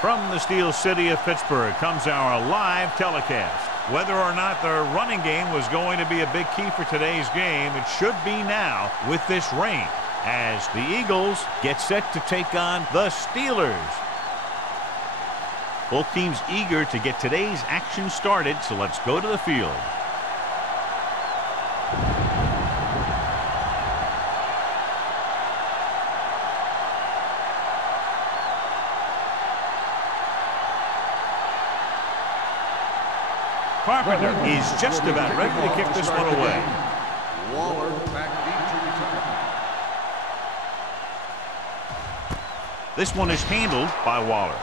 From the Steel City of Pittsburgh comes our live telecast. Whether or not the running game was going to be a big key for today's game, it should be now with this rain, as the Eagles get set to take on the Steelers. Both teams eager to get today's action started, so let's go to the field. Carpenter is just about ready to kick this one away. Waller back deep to return. This one is handled by Waller.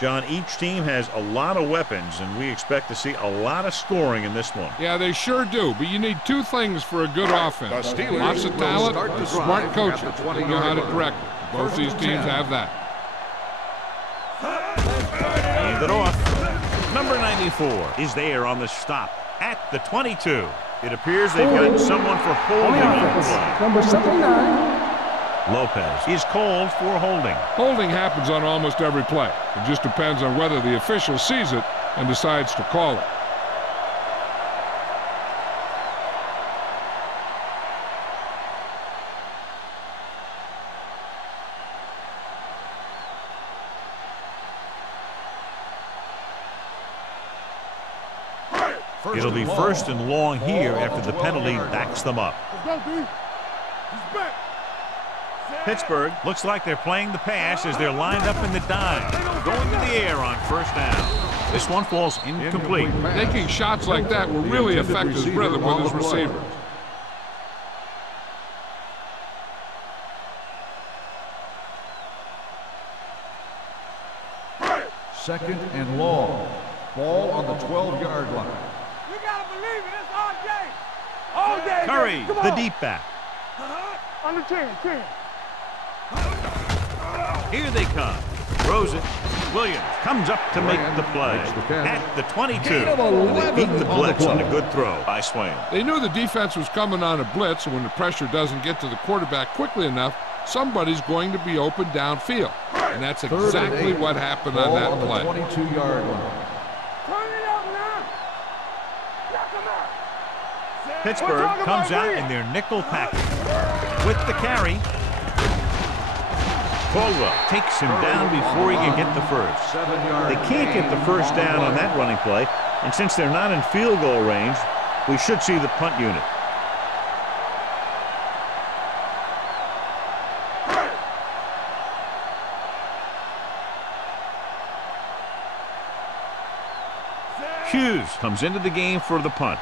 John, each team has a lot of weapons, and we expect to see a lot of scoring in this one. Yeah, they sure do, but you need two things for a good offense. Lots of talent and smart coaching. They know how to direct it. Both these teams have that. Hand it off. Number 94 is there on the stop at the 22. It appears they've got someone for holding on the play. Number 79. Lopez is called for holding. Holding happens on almost every play. It just depends on whether the official sees it and decides to call it. It'll be first and long here after the penalty backs them up. Pittsburgh looks like they're playing the pass as they're lined up in the dime, going to the air on first down. This one falls incomplete. Taking shots like that will really affect his rhythm with his receivers. Second and long. Ball on the 12-yard line. You gotta believe it. It's all day. All day. Curry, the deep back. Under 10. Here they come. Throws it. Williams comes up to make the play at the 22. They beat the blitz on a good throw by Swain. They knew the defense was coming on a blitz, and when the pressure doesn't get to the quarterback quickly enough, somebody's going to be open downfield. And that's exactly what happened on that play. 22-yard line. Pittsburgh comes out in their nickel package with the carry. Caldwell takes him down before he can get the first. They can't get the first down on that running play, and since they're not in field goal range, we should see the punt unit. Hughes comes into the game for the punt.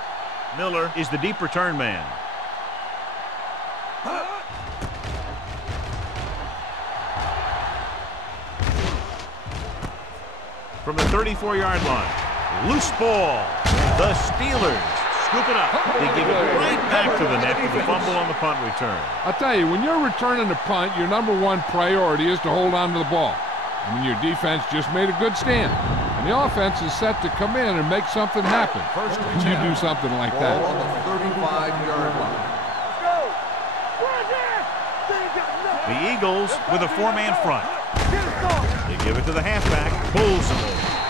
Miller is the deep return man. From the 34-yard line. Loose ball. The Steelers scoop it up. They give it right back to the net for the fumble on the punt return. I'll tell you, when you're returning a punt, your number one priority is to hold on to the ball. I mean, your defense just made a good stand. And the offense is set to come in and make something happen. First, you do something like that. Ball on the 35-yard line. The Eagles with a four-man front. They give it to the halfback. Pulls him.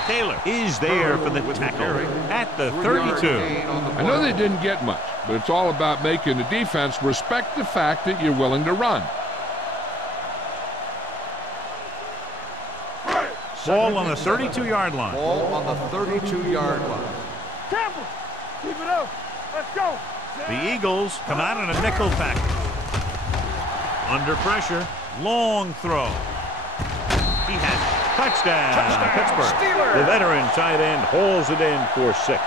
Taylor is there for the tackle at the 32. I know they didn't get much, but it's all about making the defense respect the fact that you're willing to run. Ball on the 32-yard line. Ball on the 32-yard line. Careful. Keep it up. Let's go. The Eagles come out in a nickel package. Under pressure. Long throw. He has it. Touchdown. Pittsburgh. Steelers. The veteran tight end hauls it in for 6.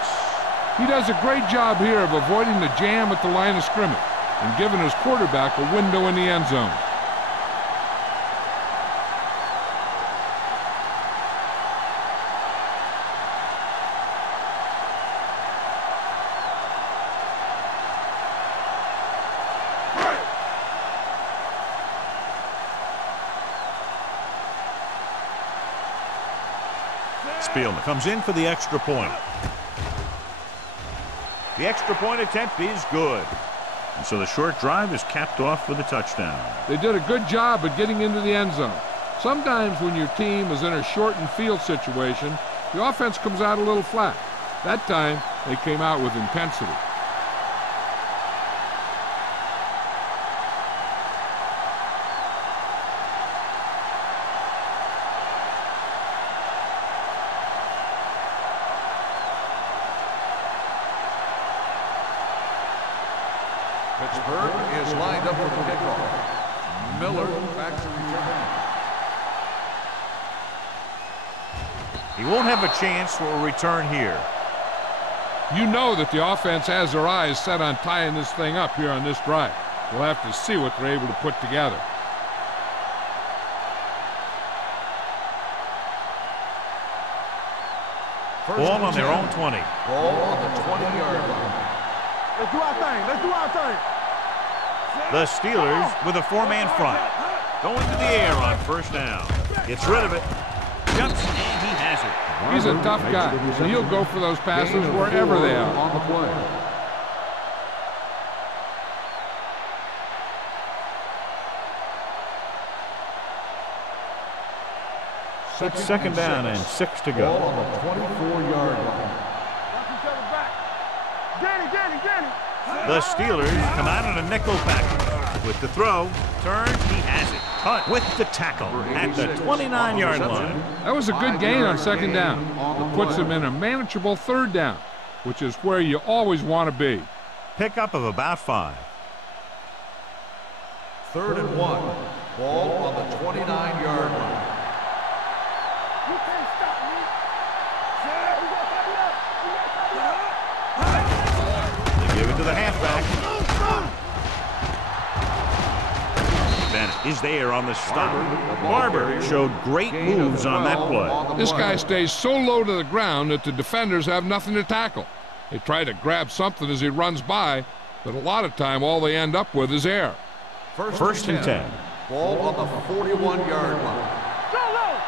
He does a great job here of avoiding the jam at the line of scrimmage and giving his quarterback a window in the end zone. Spielman comes in for the extra point. The extra point attempt is good. And so the short drive is capped off with a touchdown. They did a good job of getting into the end zone. Sometimes when your team is in a shortened field situation, the offense comes out a little flat. That time, they came out with intensity. Pittsburgh is lined up for the kickoff. Miller back to return. He won't have a chance for a return here. You know that the offense has their eyes set on tying this thing up here on this drive. We'll have to see what they're able to put together. Ball on their own 20. Ball on the 20-yard line. Let's do our thing. Let's do our thing. The Steelers with a four-man front. Going to the air on first down. Gets rid of it. Jumps, and he has it. He's a tough guy, so he'll go for those passes wherever they are. On the play. Second down and 6 to Ball go. on the 24-yard line. Watch each other back. Danny. The Steelers come out in a nickel package. With the throw, turn, he has it. Cut with the tackle at the 29-yard line. That was a good gain on second down. It puts them in a manageable third down, which is where you always want to be. Pickup of about 5. 3rd and 1. Ball on the 29-yard line. You can't stop me. Yeah, we got to up. They give it to the halfback. Bennett is there on the stop. Barber showed great moves on that play. This guy stays so low to the ground that the defenders have nothing to tackle. They try to grab something as he runs by, but a lot of time all they end up with is air. First and 10. Ball on the 41-yard line. Solo.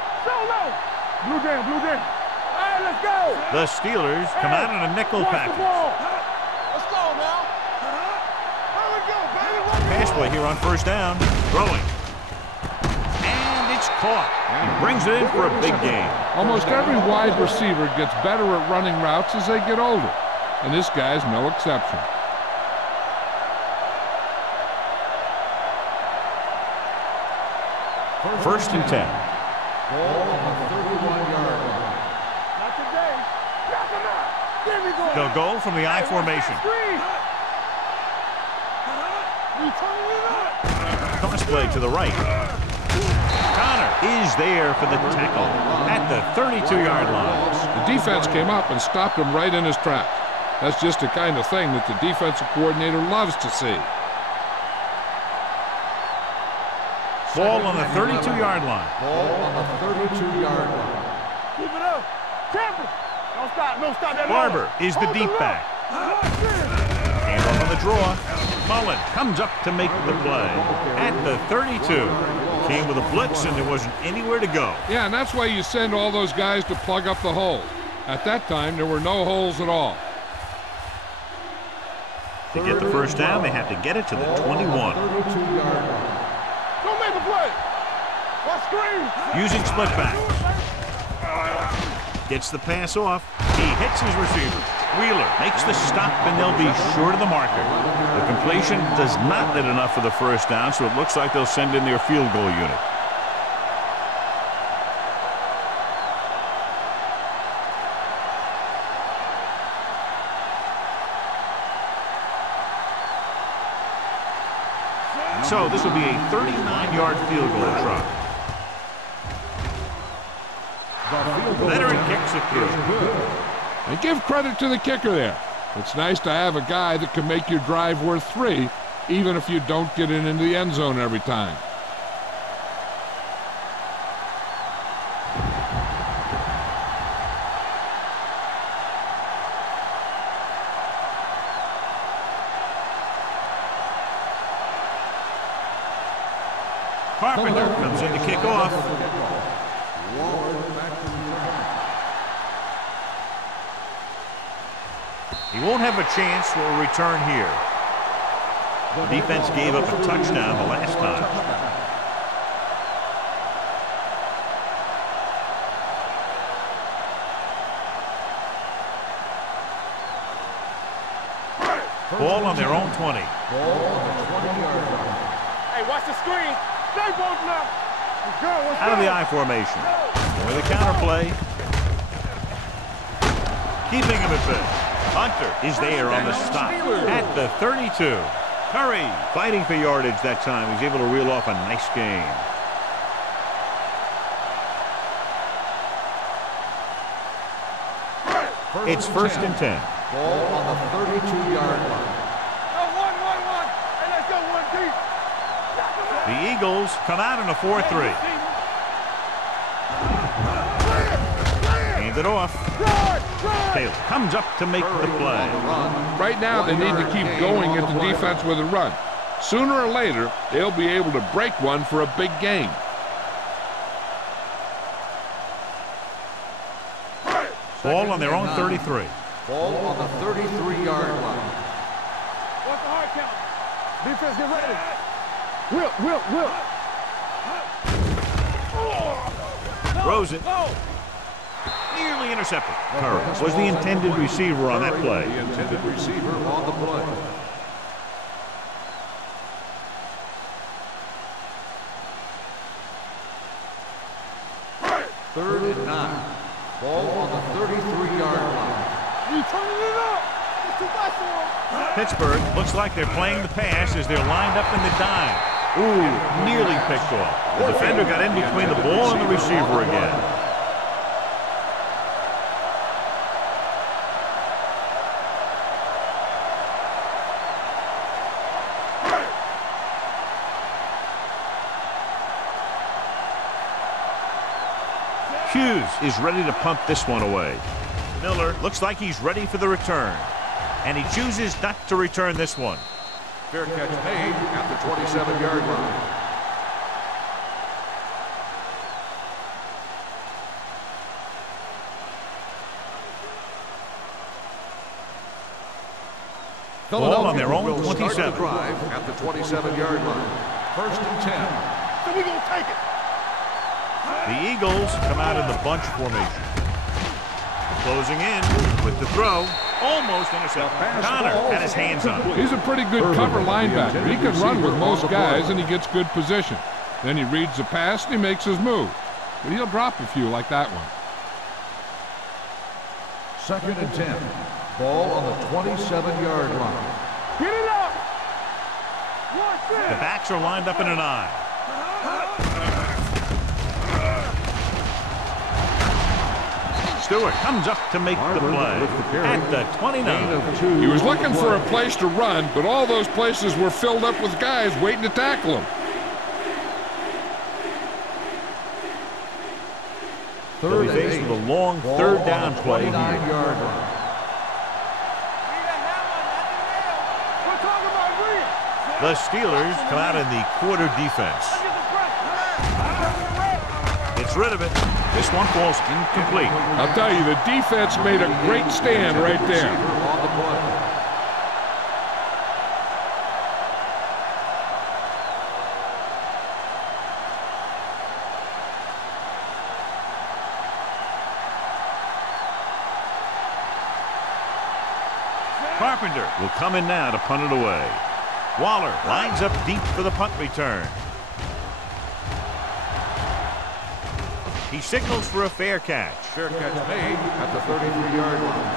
Blue down. All right, let's go. The Steelers come out in a nickel Watch the package. ball. Let's go now. There we go, baby. Pass play here on first down. Throwing. And it's caught. He brings it in for a big gain. Almost every wide receiver gets better at running routes as they get older, and this guy's no exception. First and 10. Ball on the 31-yard line. Not today. Back him up. There we go. They'll go from the I formation. Screen. We turning it up. Toss play to the right. Connor is there for the tackle at the 32-yard line. The defense came up and stopped him right in his tracks. That's just the kind of thing that the defensive coordinator loves to see. Ball on the 32-yard line. Ball on the 32-yard line. Keep it up. Temple. Don't stop that. Barber is the deep back. And on the draw. Mullen comes up to make the play at the 32. Came with a blitz and there wasn't anywhere to go. Yeah, and that's why you send all those guys to plug up the holes. At that time, there were no holes at all. To get the first down, they have to get it to the 21. 32-yard line. Don't make the play. What screen? Using split back. Gets the pass off. He hits his receiver. Wheeler makes the stop, and they'll be short of the marker. The completion does not net enough for the first down, so it looks like they'll send in their field goal unit. So this will be a 39-yard field goal try. Veteran kicks it through. And give credit to the kicker there. It's nice to have a guy that can make your drive worth 3, even if you don't get it into the end zone every time. Carpenter comes in to kick off. He won't have a chance for a return here. The defense gave up a touchdown the last time. Ball on their own 20. Ball on the 20-yard line. Hey, watch the screen. Stay both now. Out of the I formation. With a counter play. Keeping him at bay. Hunter is there on the stop at the 32. Curry fighting for yardage that time. He's able to reel off a nice gain. It's first and 10. Ball on the 32-yard line. One. Hey, let's go one deep. The Eagles come out in a 4-3. Hands it off. Taylor comes up to make the play. Right now, they need to keep going at the defense with a run. Sooner or later, they'll be able to break one for a big gain. Ball on their own 33. Ball on the 33-yard line. What's the hard count? Defense, get ready. Will. Throws it. Nearly intercepted. Curry was the intended receiver on that play. The intended receiver on the play. Third and 9. Ball on the 33-yard line. You turning it up. It's too much for him. Pittsburgh looks like they're playing the pass as they're lined up in the dime. Ooh, nearly picked off. The defender got in between the ball and the receiver again. Hughes is ready to punt this one away. Miller looks like he's ready for the return. And he chooses not to return this one. Fair catch made at the 27-yard line. Ball on their own will 27. start the drive at the 27-yard line. First and 10. So we're going to take it. The Eagles come out in the bunch formation. Closing in with the throw. Almost intercepted. Connor had his hands on it. He's a pretty good cover linebacker. He can run with most guys, and he gets good position. Then he reads the pass, and he makes his move. But he'll drop a few like that one. Second and 10. Ball on the 27-yard line. Get it up. Watch this. The backs are lined up in an I. Stewart comes up to make the play at the 29. He was looking for a place to run, but all those places were filled up with guys waiting to tackle him. They'll be faced with a long third down play here. 29-yard line. The Steelers come out in the quarter defense. Gets rid of it. This one falls incomplete. I'll tell you, the defense made a great stand right there. On the play. Carpenter will come in now to punt it away. Waller lines up deep for the punt return. He signals for a fair catch. Fair catch made at the 33-yard line.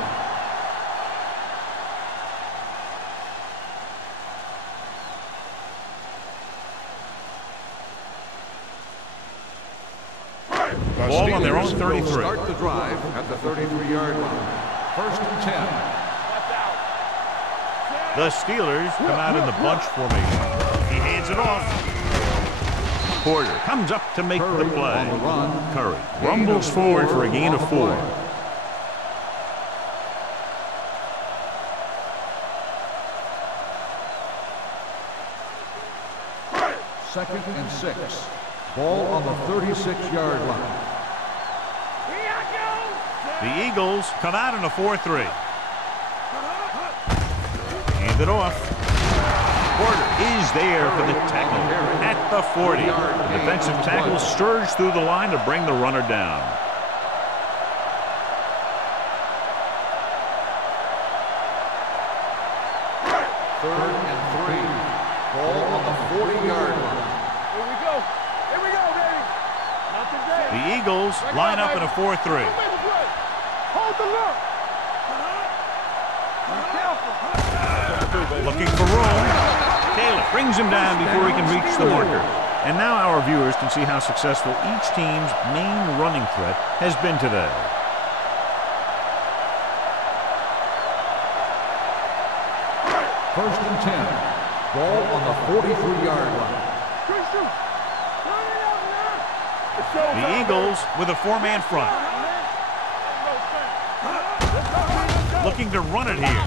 Ball on their own 33. Start the drive at the 33-yard line. First and 10. The Steelers come out in the bunch formation. He hands it off. Porter comes up to make the play. Curry rumbles forward for a gain of 4. Second and 6. Ball on the 36-yard line. The Eagles come out in a 4-3. Hand it off. Porter is there for the tackle at the 40. The defensive tackle surged through the line to bring the runner down. Third and 3. Ball on the 40-yard line. Here we go. Here we go, baby. Not today. The Eagles line up in a 4-3. Hold the look. Looking for room. Taylor brings him down before he can reach the marker. And now our viewers can see how successful each team's main running threat has been today. First and 10. Ball on the 43-yard line. The Eagles with a 4-man front. Looking to run it here.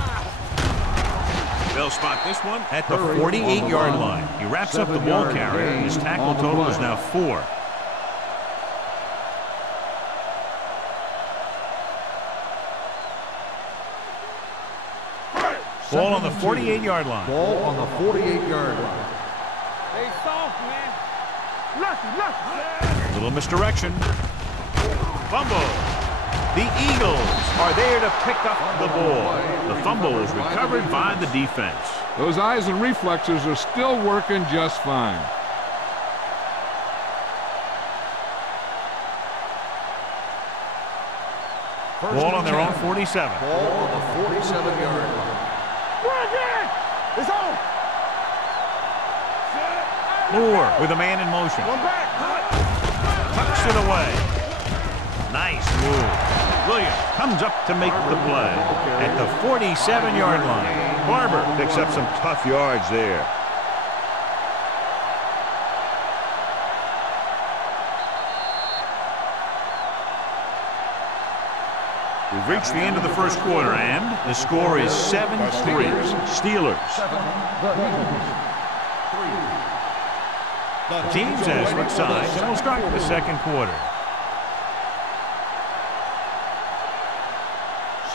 They'll spot this one at the 48-yard line. He wraps up the ball carrier, and his tackle total is now 4. Ball on the 48-yard line. Ball on the 48-yard line. Hey, soft, man. Lucky. A little misdirection. Fumble. The Eagles are there to pick up the ball. The fumble is recovered by the defense. Those eyes and reflexes are still working just fine. Ball on their own 47. Ball on the 47-yard line. It's on. Moore with a man in motion. One back. Tucks it away. Nice move. Williams comes up to make the play at the 47-yard line. Barber picks up some tough yards there. We've reached the end of the first quarter, and the score is 7-3. Steelers. The teams have switched sides, and we'll start the second quarter.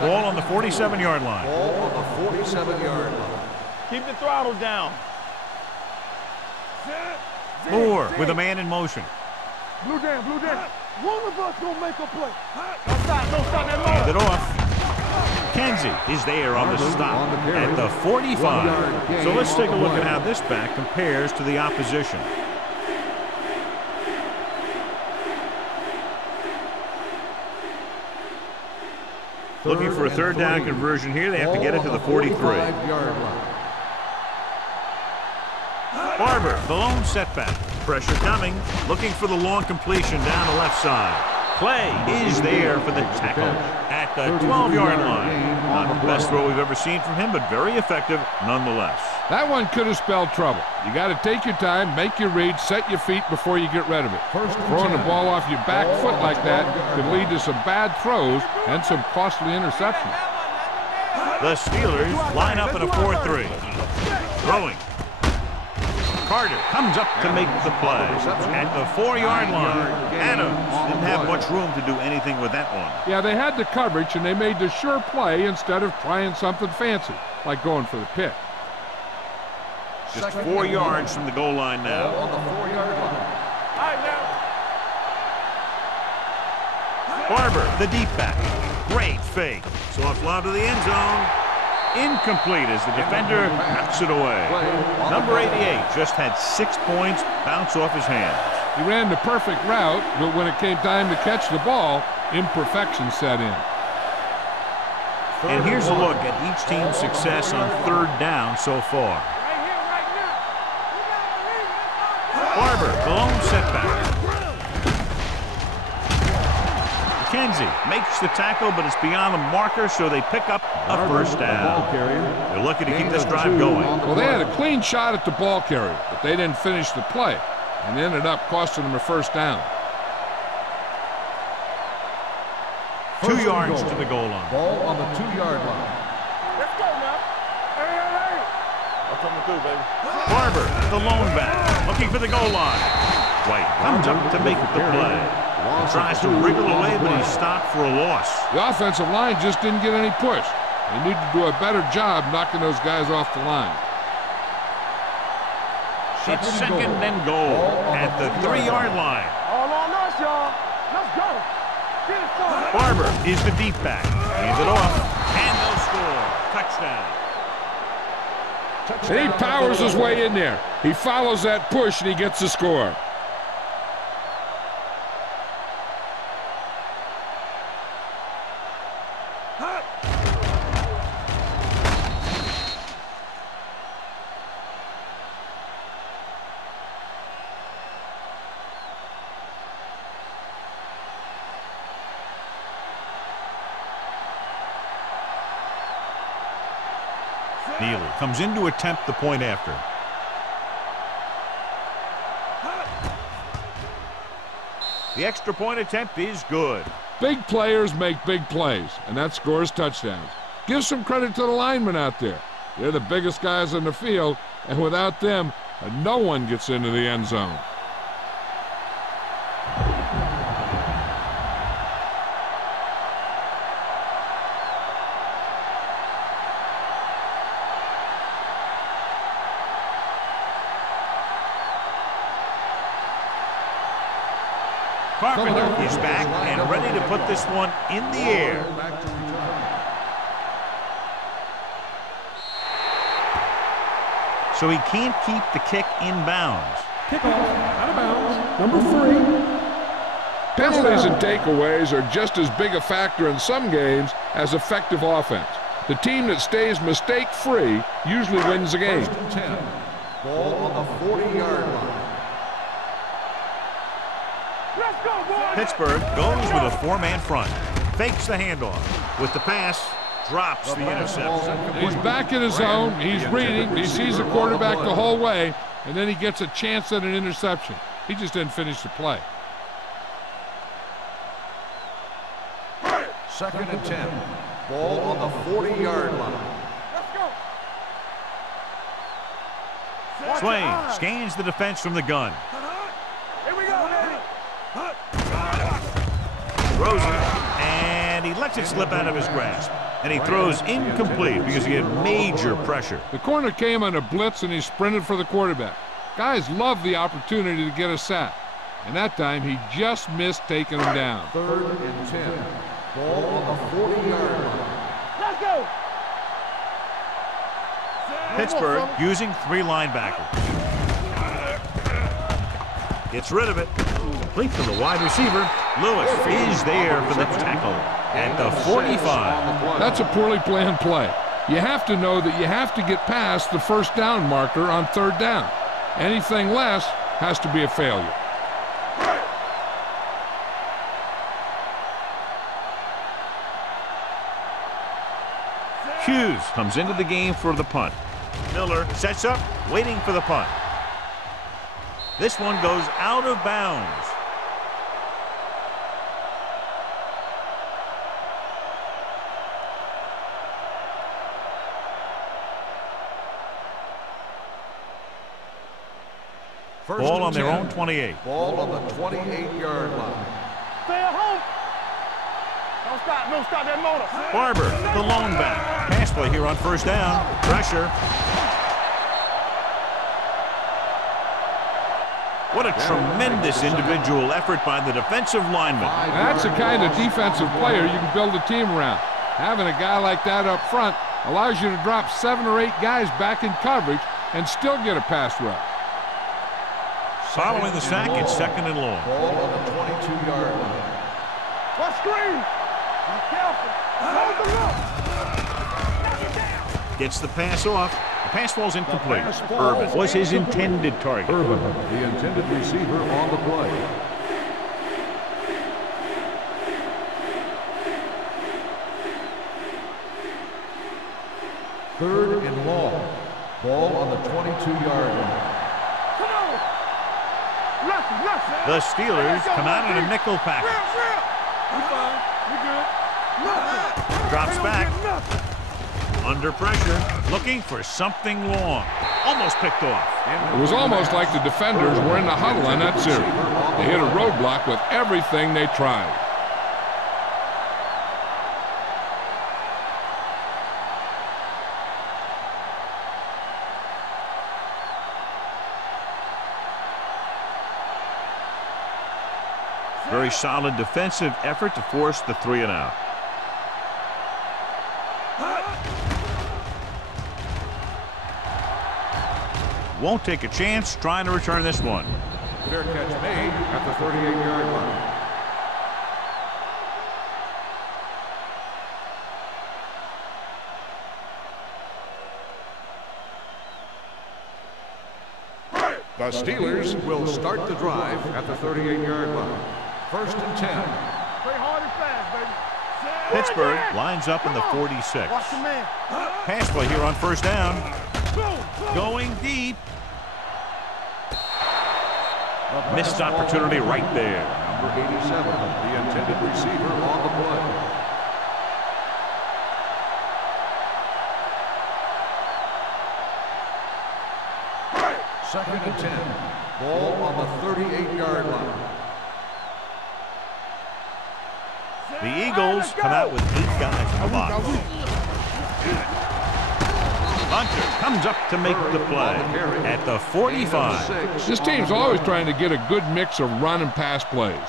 Ball on the 47-yard line. Ball on the 47-yard line. Keep the throttle down. Moore with a man in motion. Blue down. One of us gonna make a play. Don't stop that ball. Hand it off. Kenzie is there on the stop at the 45. So let's take a look at how this back compares to the opposition. Looking for a third down conversion here. They have to get it to the 43. Barber, the lone setback. Pressure coming. Looking for the long completion down the left side. Clay is there for the tackle at the 12-yard line. Not the best throw we've ever seen from him, but very effective nonetheless. That one could have spelled trouble. You got to take your time, make your read, set your feet before you get rid of it. Throwing the ball off your back foot like that could lead to some bad throws and some costly interceptions. The Steelers line up in a 4-3. Throwing. Carter comes up to make the play at the 4-yard line. Adams didn't have much room to do anything with that one. Yeah, they had the coverage, and they made the sure play instead of trying something fancy, like going for the pick. Just 4 yards from the goal line now. On the 4-yard line. All right, now. Barber, the deep back. Great fake. Soft lob to the end zone. Incomplete as the defender knocks it away. Number 88 just had 6 points bounce off his hands. He ran the perfect route, but when it came time to catch the ball, imperfection set in. And here's a look at each team's success on third down so far. Right here, right now. Barber, the lone setback. Kenzie makes the tackle, but it's beyond the marker, so they pick up a first down. They're looking to keep this drive going. Well, they had a clean shot at the ball carrier, but they didn't finish the play, and ended up costing them a first down. 2 yards to the goal line. Ball on the 2-yard line. Let's go now. Hey. I'm coming through, baby. Barber, the lone back, looking for the goal line. White comes up to make the play. He tries to wriggle away, but he's stopped for a loss. The offensive line just didn't get any push. They need to do a better job knocking those guys off the line. It's second and goal at the 3-yard line. All on us, y'all. Let's go. Get it started. Barber is the deep back. Hands it off, and they'll score. Touchdown. He powers his way in there. He follows that push, and he gets the score. Neely comes in to attempt the point after. The extra point attempt is good. Big players make big plays, and that scores touchdowns. Give some credit to the linemen out there. They're the biggest guys in the field, and without them, no one gets into the end zone. Carpenter is back and ready to put this one in the air. So he can't keep the kick in bounds. Kickoff out of bounds. Number 3. Penalties and takeaways are just as big a factor in some games as effective offense. The team that stays mistake-free usually wins the game. 1st and 10. Ball on the 40-yard line. Let's go, boys. Pittsburgh goes with a 4-man front. Fakes the handoff. With the pass, drops the interception. He's back in his zone. He's reading. He sees the quarterback the whole way, and then he gets a chance at an interception. He just didn't finish the play. 2nd and 10. Ball on the 40-yard line. Let's go. Swain scans the defense from the gun. Here we go, Eddie. Throws it, and he lets it slip out of his grasp. And he throws incomplete because he had major pressure. The corner came on a blitz, and he sprinted for the quarterback. Guys love the opportunity to get a sack. And that time, he just missed taking him down. 3rd and 10. Ball on the 40-yard line. Let's go. Pittsburgh using 3 linebackers. Gets rid of it. Complete to the wide receiver. Lewis is there for the tackle at the 45. That's a poorly planned play. You have to know that you have to get past the first down marker on 3rd down. Anything less has to be a failure. Hughes comes into the game for the punt. Miller sets up, waiting for the punt. This one goes out of bounds. Ball on their own 28. Ball on the 28-yard line. Stay at home. Don't stop that motor. Barber, the lone back. Pass play here on 1st down. Pressure. What a tremendous individual effort by the defensive lineman. That's the kind of defensive player you can build a team around. Having a guy like that up front allows you to drop 7 or 8 guys back in coverage and still get a pass rush. Following the sack, it's 2nd and long. Ball on the 22-yard line. What screen? Be careful. Hold the look. Gets the pass off. The pass falls incomplete. Urban was his intended target. Urban, the intended receiver on the play. Third and long. Ball on the 22-yard line. Come on. Left. The Steelers come out in a nickel package. We fine. We good. Nothing. Drops They don't back. get nothing. Under pressure, looking for something long. Almost picked off. It was almost like the defenders were in the huddle on that series. They hit a roadblock with everything they tried. Very solid defensive effort to force the 3 and out. Won't take a chance trying to return this one. Fair catch made at the 38-yard line. The Steelers will start the drive at the 38-yard line. 1st and 10. Play hard and fast, baby. Pittsburgh lines up in the 46. Watch the man. Pass play here on 1st down. Going deep. Missed opportunity right there. Number 87, the intended receiver on the play. Second and 10. Ball on the 38-yard line. The Eagles come out with 8 guys in the box. Hunter comes up to make the play at the 45. This team's always trying to get a good mix of run and pass plays.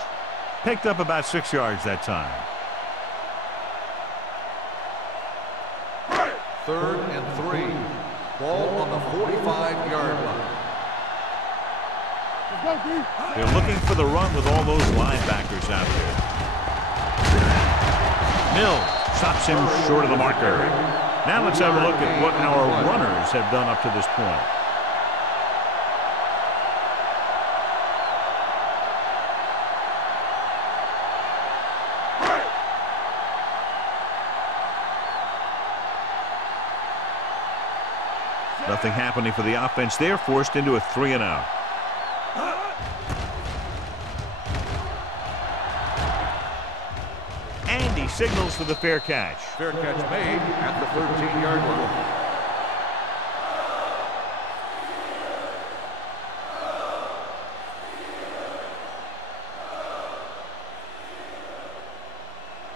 Picked up about 6 yards that time. 3rd and 3. Ball on the 45-yard line. They're looking for the run with all those linebackers out there. Mills stops him short of the marker. Now let's have a look at what our runners have done up to this point. Nothing happening for the offense. They're forced into a 3 and out. And he signals for the fair catch. Fair catch made at the 13-yard line.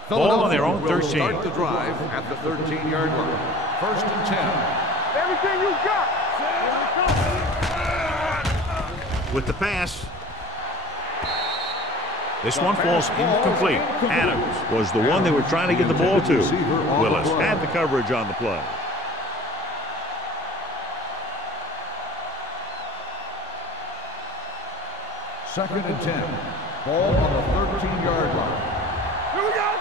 Ball on their own 13. Start the drive at the 13-yard line. 1st and 10. Everything you got. With the pass. This one falls incomplete. Adams was the one they were trying to get the ball to. Willis had the coverage on the play. Second and 10. Ball on the 13-yard line. Here we go.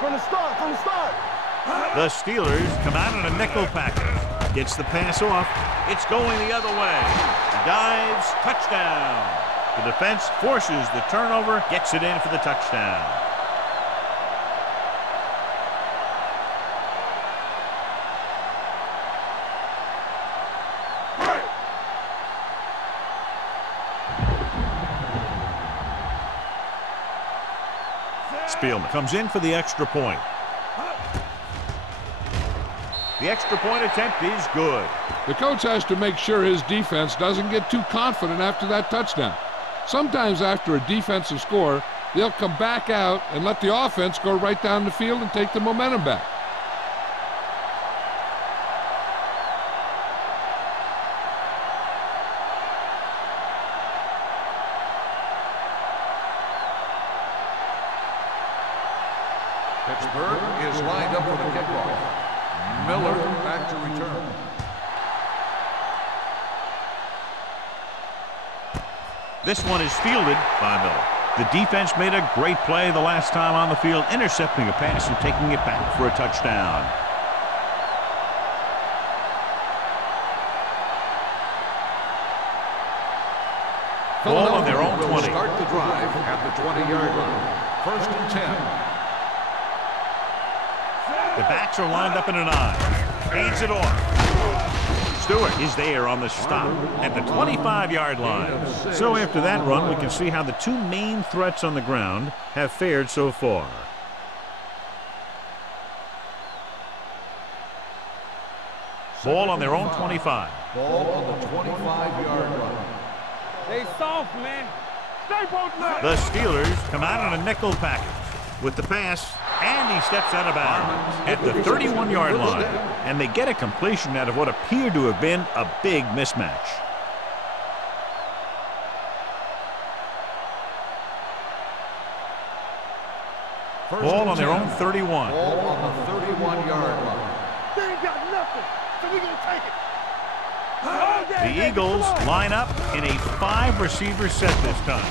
From the start, from the start. The Steelers come out in a nickel package. Gets the pass off. It's going the other way. Dives, touchdown. The defense forces the turnover, gets it in for the touchdown. Spielman comes in for the extra point. The extra point attempt is good. The coach has to make sure his defense doesn't get too confident after that touchdown. Sometimes after a defensive score, they'll come back out and let the offense go right down the field and take the momentum back. Pittsburgh is lined up for the kickoff. Miller back to return. This one is fielded by Miller. The defense made a great play the last time on the field, intercepting a pass and taking it back for a touchdown. Ball on their own 20. Start the drive at the 20-yard line. 1st and 10. The backs are lined up in an I. Hands it off. Stewart is there on the stop at the 25-yard line. So after that run, we can see how the two main threats on the ground have fared so far. Ball on their own 25. Ball on the 25-yard line. Stay soft, man. Stay both left. The Steelers come out in a nickel package with the pass, and he steps out of bounds at the 31-yard line. And they get a completion out of what appeared to have been a big mismatch. Ball on their own 31. Ball on the 31-yard line. They ain't got nothing, so we gonna take it. The Eagles line up in a 5-receiver set this time.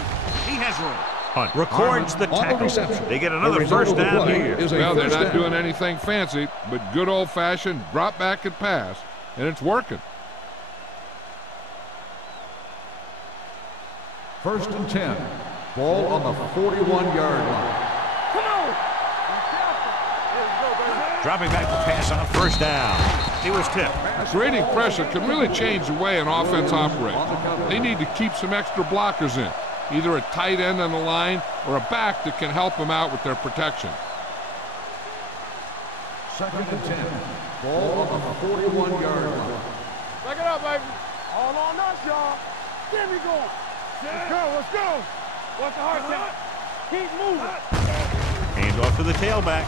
He has room. Hunt records the tackle. They get another first down here. Well, they're not doing anything fancy, but good old-fashioned drop back and pass, and it's working. 1st and 10. Ball on the 41-yard line. Come on. Dropping back to pass on 1st down. He was tipped. Creating pressure can really change the way an offense operates. They need to keep some extra blockers in, either a tight end on the line or a back that can help them out with their protection. 2nd and 10. Ball on the 41-yard line. Back it up, baby. All on us, y'all. Get me going. Let's go, let's go. Watch the heart count. Keep moving. Hands off to the tailback.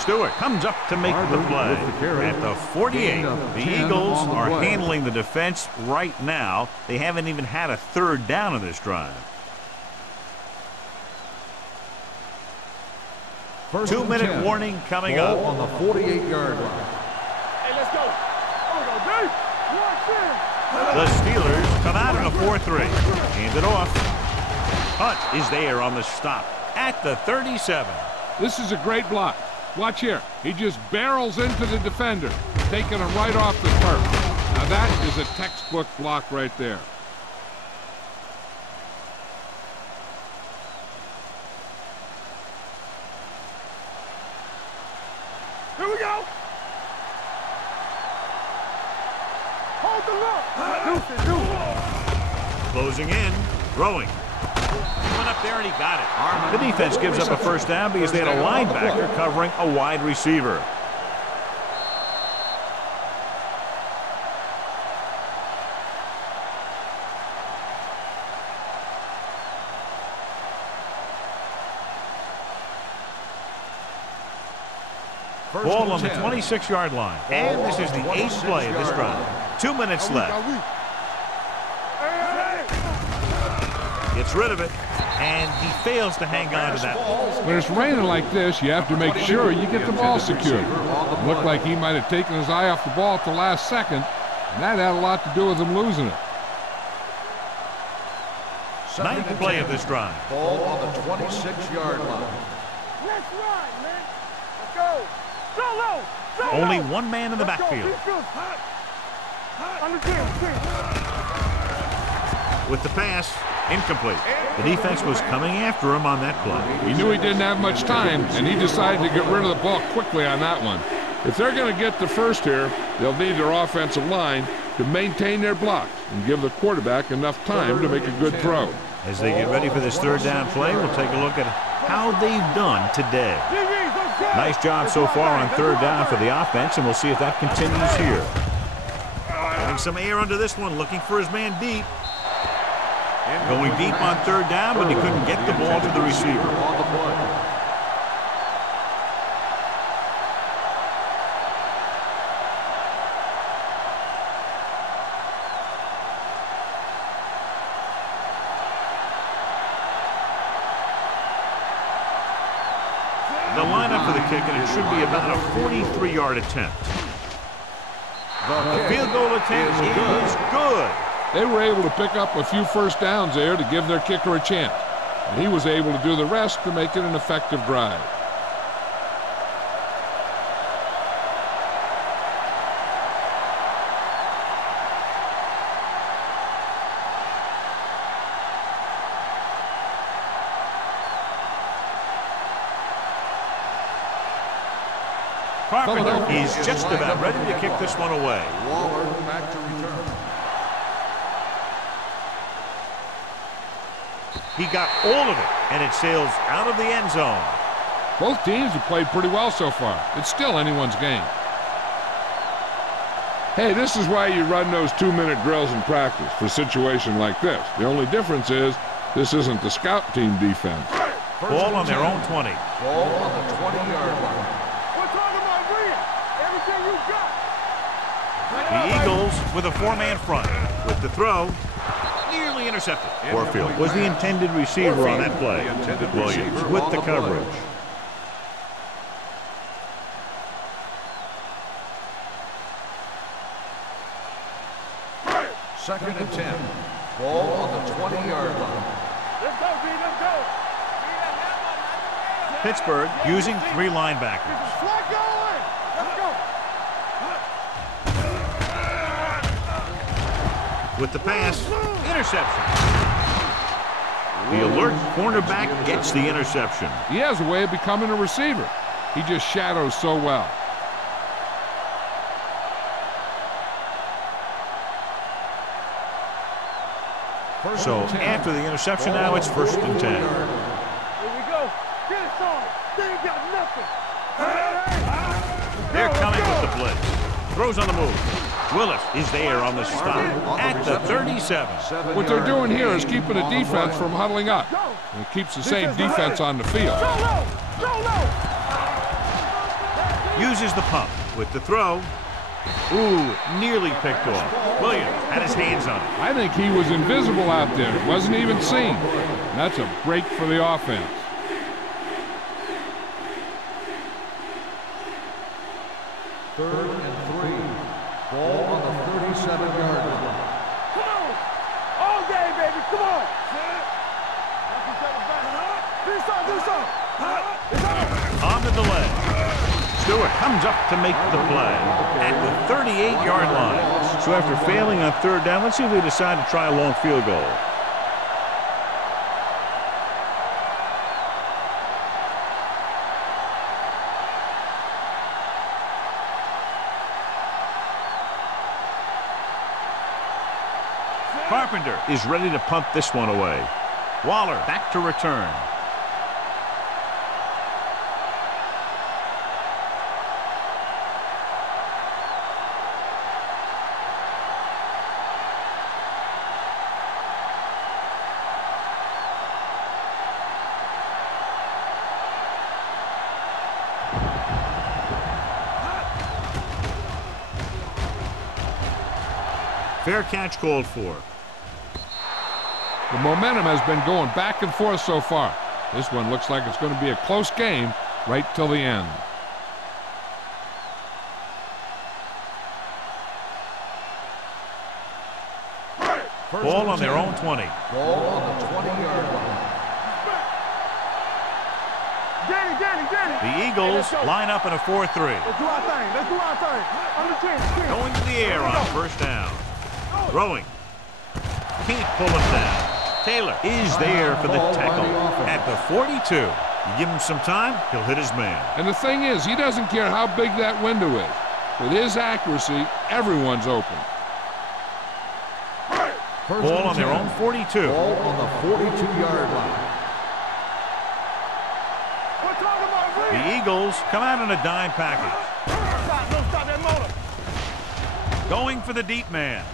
Stewart comes up to make the play. At the 48, the Eagles are handling the defense right now. They haven't even had a 3rd down in this drive. 2-minute warning coming up. On the 48-yard line. Hey, let's go. There we go, Dave. Watch in. The Steelers come out in a 4-3. Hand it off. Hunt is there on the stop at the 37. This is a great block. Watch here. He just barrels into the defender, taking him right off the turf. Now that is a textbook block right there. Here we go. Hold the look. Deuce it. Closing in. Throwing. Went up there and he got it. The defense gives up a 1st down because they had a linebacker covering a wide receiver. Ball on the 26-yard line. And this is the 8th play of this drive. 2 minutes left. Gets rid of it, and he fails to hang on to that ball. When it's raining like this, you have to make sure you get the ball secured. It looked like he might have taken his eye off the ball at the last second, and that had a lot to do with him losing it. 9th play of this drive. Ball on the 26-yard line. Let's run, man. Let's go. Solo. Only one man in the backfield. With the pass, incomplete. The defense was coming after him on that play. He knew he didn't have much time, and he decided to get rid of the ball quickly on that one. If they're going to get the first here, they'll need their offensive line to maintain their blocks and give the quarterback enough time to make a good throw. As they get ready for this 3rd down play, we'll take a look at how they've done today. Nice job so far on 3rd down for the offense, and we'll see if that continues here. Getting some air under this one, looking for his man deep. Going deep on 3rd down, but he couldn't get the ball to the receiver. The lineup for the kick, and it should be about a 43-yard attempt. The field goal attempt is good. They were able to pick up a few 1st downs there to give their kicker a chance. And he was able to do the rest to make it an effective drive. Carpenter is just about ready to kick this one away. Waller back to return. He got all of it, and it sails out of the end zone. Both teams have played pretty well so far. It's still anyone's game. Hey, this is why you run those 2-minute drills in practice for a situation like this. The only difference is this isn't the scout team defense. Ball on their own 20. Ball on the 20-yard line. We're talking about Rhea. Everything you got. The Eagles with a 4-man front. With the throw, nearly intercepted. Warfield was the intended receiver on that play. Williams with the coverage. Second and 10. Ball on the 20-yard line. Let's go, B. Let's go. Pittsburgh using 3 linebackers. Slide going. Let's go. With the pass, interception. The alert cornerback gets the interception. He has a way of becoming a receiver. He just shadows so well. So after the interception, now it's 1st and 10. Here we go. Get it, son. They ain't got nothing. They're coming with the blitz. Throws on the move. Willis is there on the stop at the 37. What they're doing here is keeping the defense from huddling up. And it keeps the same defense on the field. Go low. Go low. Uses the pump with the throw. Ooh, nearly picked off. Williams had his hands on it. I think he was invisible out there. Wasn't even seen. And that's a break for the offense. Third and 3. Ball on the 37-yard line. Come on. All day, baby. Come on. Do something. On to the ledge. Stewart comes up to make the play at the 38-yard line. So after failing on 3rd down, let's see if they decide to try a long field goal. Carpenter is ready to punt this one away. Waller back to return. Fair catch called for. The momentum has been going back and forth so far. This one looks like it's going to be a close game right till the end. Ball on their own 20. Ball on the 20-yard line. Danny. The Eagles line up in a 4-3. Let's do our thing. On the 10. Going to the air on 1st down. Throwing. Can't pull him down. Taylor is there for the tackle at the 42. You give him some time, he'll hit his man. And the thing is, he doesn't care how big that window is. With his accuracy, everyone's open. Ball on their own 42. Ball on the 42-yard line. The Eagles come out in a dime package. Stop that motor. Going for the deep man.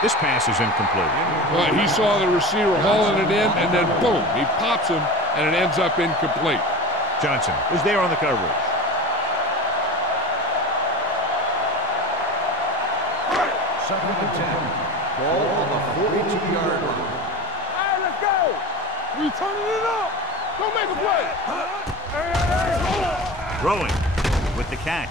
This pass is incomplete. Well, he saw the receiver hauling it in, and then boom, he pops him, and it ends up incomplete. Johnson was there on the coverage. Second and 10. Ball on the 42-yard line. All right, let's go. We turning it up. Don't make a play. Throwing with the catch.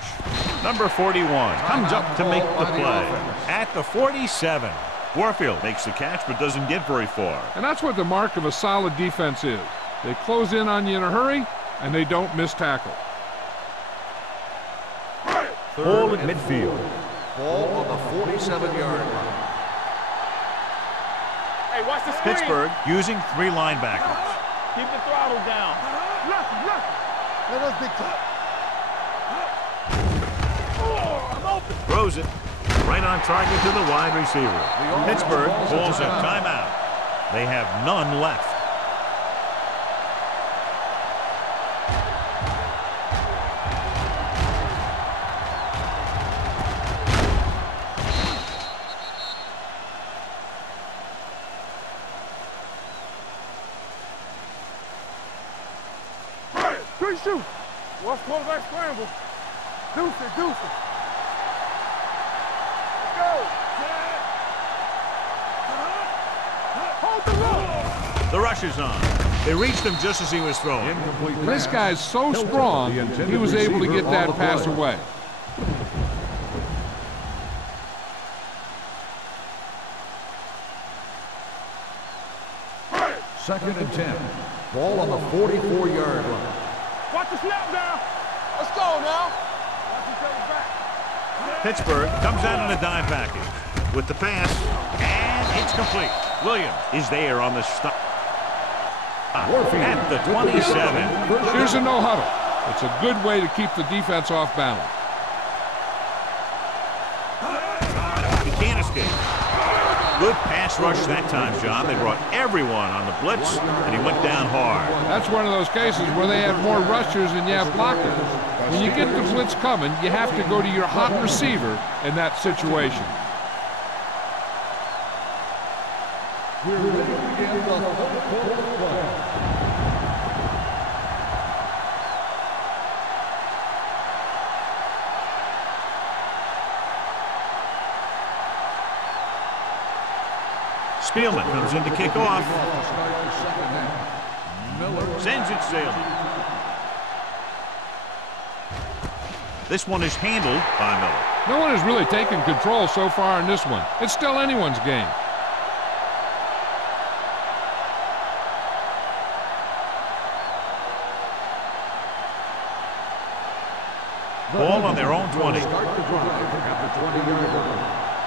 Number 41 comes up to make the play at the 47. Warfield makes the catch but doesn't get very far. And that's what the mark of a solid defense is. They close in on you in a hurry, and they don't miss tackle. Ball at midfield. Ball on the 47-yard line. Hey, watch the screen. Pittsburgh using 3 linebackers. Keep the throttle down. Look. Let us big time. I'm open. Throws it right on target to the wide receiver. Pittsburgh calls a timeout. They have none left. Three shoot. Watch quarterback scramble. Deuce it. Let's go. rushes on. They reached him just as he was throwing. This guy's so strong, he was able to get that pass away. Second and 10. Ball on the 44-yard line. Watch the snap now. Let's go now. Watch each other back. Pittsburgh comes out in a dime package with the pass, and it's complete. Williams is there on the stop at the 27. Here's a no huddle. It's a good way to keep the defense off balance. He can't escape. Good pass rush that time, John. They brought everyone on the blitz, and he went down hard. That's one of those cases where they have more rushers than you have blockers. When you get the blitz coming, you have to go to your hot receiver in that situation. We're ready to begin the third quarter play. Spielman comes in to kick off. Sends it sailing. This one is handled by Miller. No one has really taken control so far in this one. It's still anyone's game. Ball on their own 20. Start the drive at the 20-yard line.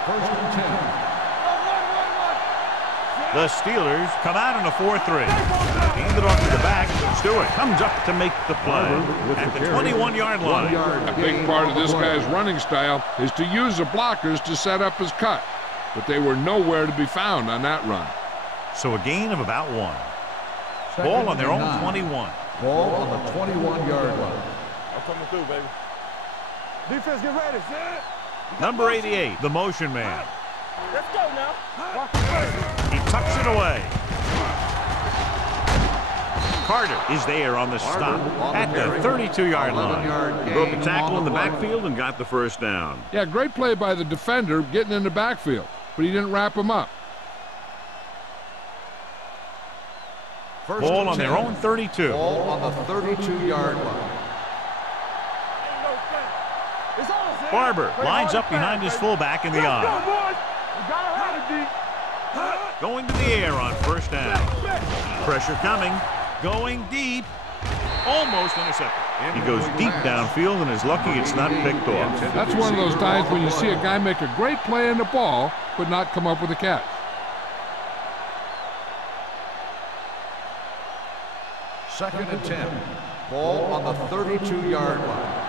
First and 10. The Steelers come out in a 4-3. Hand it off to the back. Stewart comes up to make the play at the 21-yard line. A big part of this guy's running style is to use the blockers to set up his cut, but they were nowhere to be found on that run. So a gain of about 1. Ball on their own 21. Ball on the 21-yard line. I'm coming through, baby. Defense, get ready. Number 88, the motion man. Let's go now. Watch the play. He tucks it away. Carter is there on the stop at the 32-yard line. He broke a tackle in the backfield and got the first down. Yeah, great play by the defender getting in the backfield, but he didn't wrap him up. Ball on their own 32. Ball on the 32-yard line. Barber lines up behind his fullback in the eye. Going to the air on first down. Pressure coming. Going deep. Almost intercepted. He goes deep downfield and is lucky it's not picked off. That's one of those times when you see a guy make a great play in the ball, but not come up with a catch. Second and 10. Ball on the 32-yard line.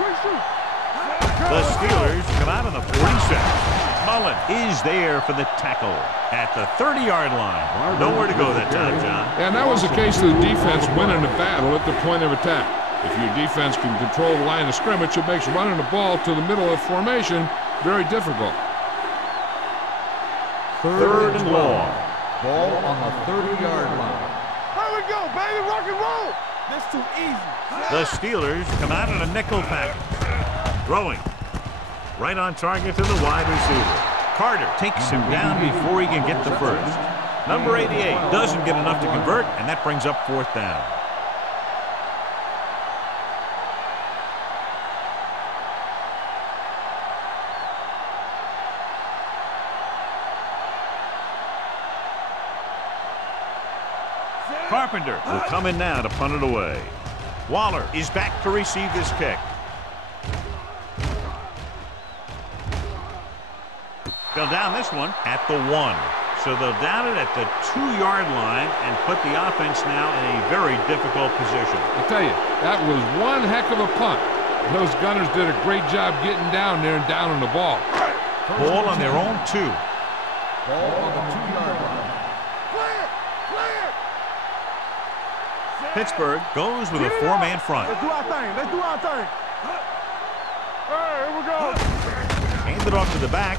The Steelers come out on the 47. Mullen is there for the tackle at the 30-yard line. Nowhere to go that time, John. And that was a case of the defense winning the battle at the point of attack. If your defense can control the line of scrimmage, it makes running the ball to the middle of formation very difficult. Third and long. Ball on the 30-yard line. Here we go, baby. Rock and roll. This too easy. The Steelers come out in a nickel package. Throwing. Right on target to the wide receiver. Carter takes him down before he can get the first. Number 88 doesn't get enough to convert, and that brings up fourth down. Carpenter will come in now to punt it away. Waller is back to receive this kick. They'll down this one at the 1. So they'll down it at the 2-yard line and put the offense now in a very difficult position. I tell you, that was one heck of a punt. Those gunners did a great job getting down there and down on the ball. Ball on their own 2. Ball on the 2-yard line. Pittsburgh goes with a 4-man front. Let's do our thing. Let's do our thing. Here we go. Hand it off to the back.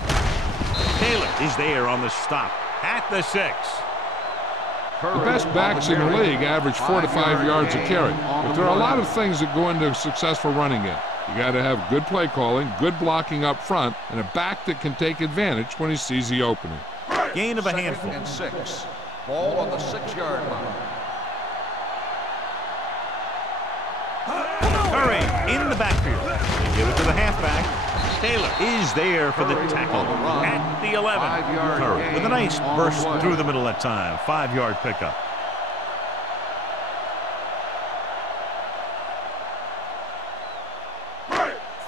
Taylor is there on the stop at the 6. The best backs in the league average 4 to 5 yards a carry. But there are a lot of things that go into a successful running game. You got to have good play calling, good blocking up front, and a back that can take advantage when he sees the opening. Gain of a 2nd handful. and 6. Ball on the 6-yard line. Curry in the backfield. They give it to the halfback. Taylor is there for the tackle at the 11. 5-yard Curry with a nice gain on burst the play. through the middle that time. 5-yard pickup.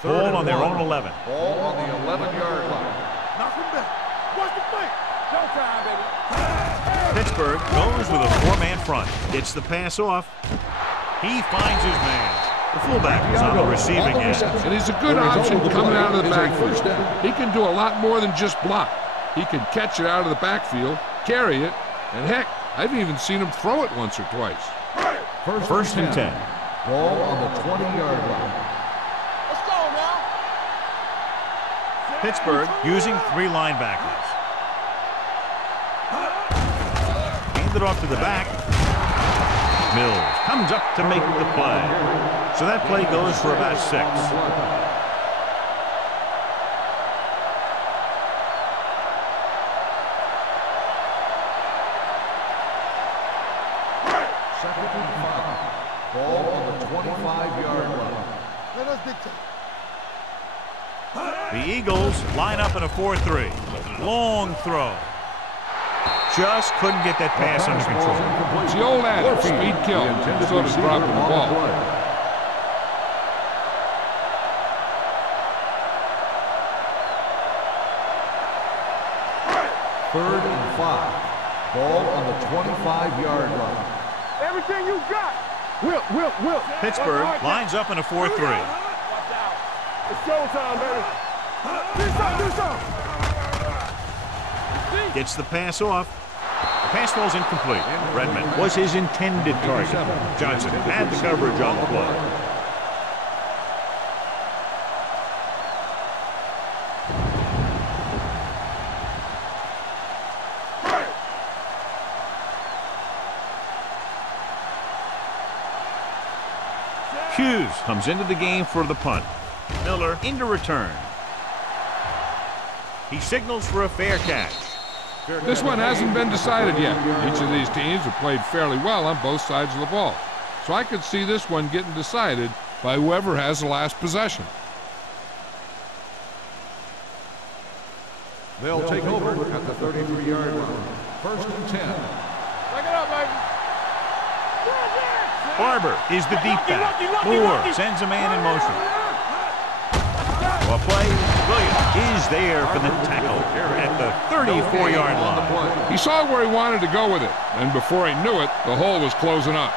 Ball on their own 11. Ball on the 11-yard line. Knock him back. Watch the play. Showtime, baby. Pittsburgh goes with a 4-man front. Gets the pass off. He finds his man. The fullback is on the receiving end. And he's a good option coming out of the backfield. He can do a lot more than just block. He can catch it out of the backfield, carry it, and heck, I've even seen him throw it once or twice. First and 10. Ball on the 20-yard line. Let's go now. Pittsburgh using 3 linebackers. Hand it off to the back. Mills comes up to make the play. So that play goes for about 6. Second and 5. Ball on the 25-yard line. Let us dictate. The Eagles line up in a 4-3. Long throw. Just couldn't get that pass under control. It's the old adage, speed kills. So does dropping the ball. Third and 5. Ball on the 25-yard line. Everything you got. Will. Pittsburgh lines up in a 4-3. Watch out. It's showtime, baby. Do something. Gets the pass off. The pass falls incomplete. Redmond was his intended target. Johnson had the coverage on the play. Hughes comes into the game for the punt. Miller into return. He signals for a fair catch. This one hasn't been decided yet. Each of these teams have played fairly well on both sides of the ball. So I could see this one getting decided by whoever has the last possession. They'll take over at the 33-yard line. First and 10. Take it up, baby. Barber is the deep back. Moore sends a man in motion. Well, play. Williams is there for the tackle at the 34-yard line. He saw where he wanted to go with it, and before he knew it, the hole was closing up.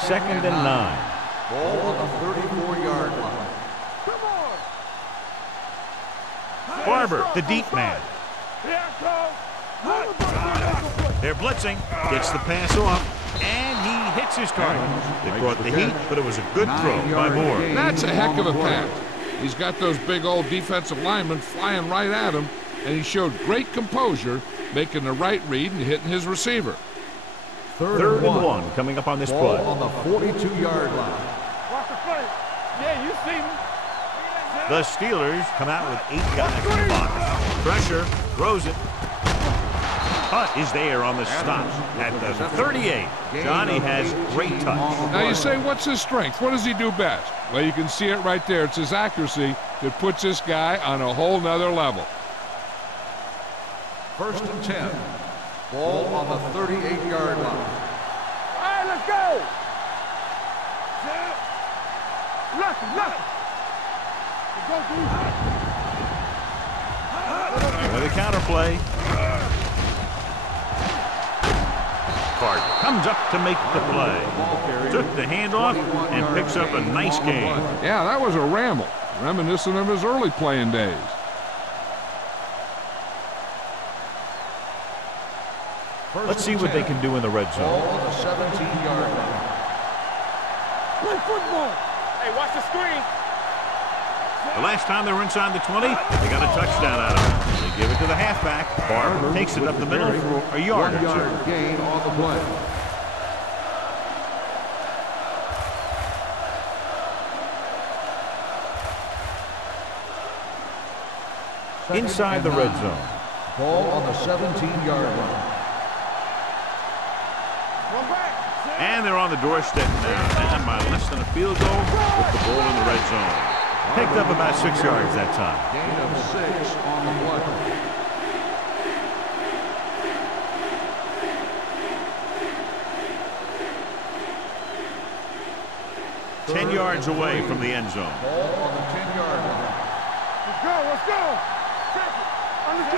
Second and 9. Ball on the 34-yard line. Barber, the deep man. They're blitzing. Gets the pass off, and he hits his target. They brought the heat, but it was a good throw by Moore. That's a heck of a pass. He's got those big old defensive linemen flying right at him, and he showed great composure, making the right read and hitting his receiver. Third and 1 coming up on this Ball play. on the 42-yard line. Watch the play. Yeah, you see me. The Steelers come out with 8 guys in the box. Pressure, throws it. Hunt is there on the stop at the 38. Johnny has great touch. Now you say, what's his strength? What does he do best? Well, you can see it right there. It's his accuracy that puts this guy on a whole nother level. First and 10. Ball on the 38-yard line. All right, let's go. Lucky. With a counter play. Carter comes up to make the play. Took the handoff and picks up a nice gain. Yeah, that was a ramble, reminiscent of his early playing days. Let's see what they can do in the red Ball zone. on the 17-yard line. Play football. Hey, watch the screen. The last time they were inside the 20, they got a touchdown out of it. They give it to the halfback. Barber takes it up the middle for a yard or 1 two. yard gain on the play. inside the red zone. Ball on the 17-yard line. And they're on the doorstep now, down by less than a field goal with the ball in the red zone. Picked up about 6 yards that time. Gain of 6 on the play. 10 yards away from the end zone. Ball on the 10-yard line. Let's go.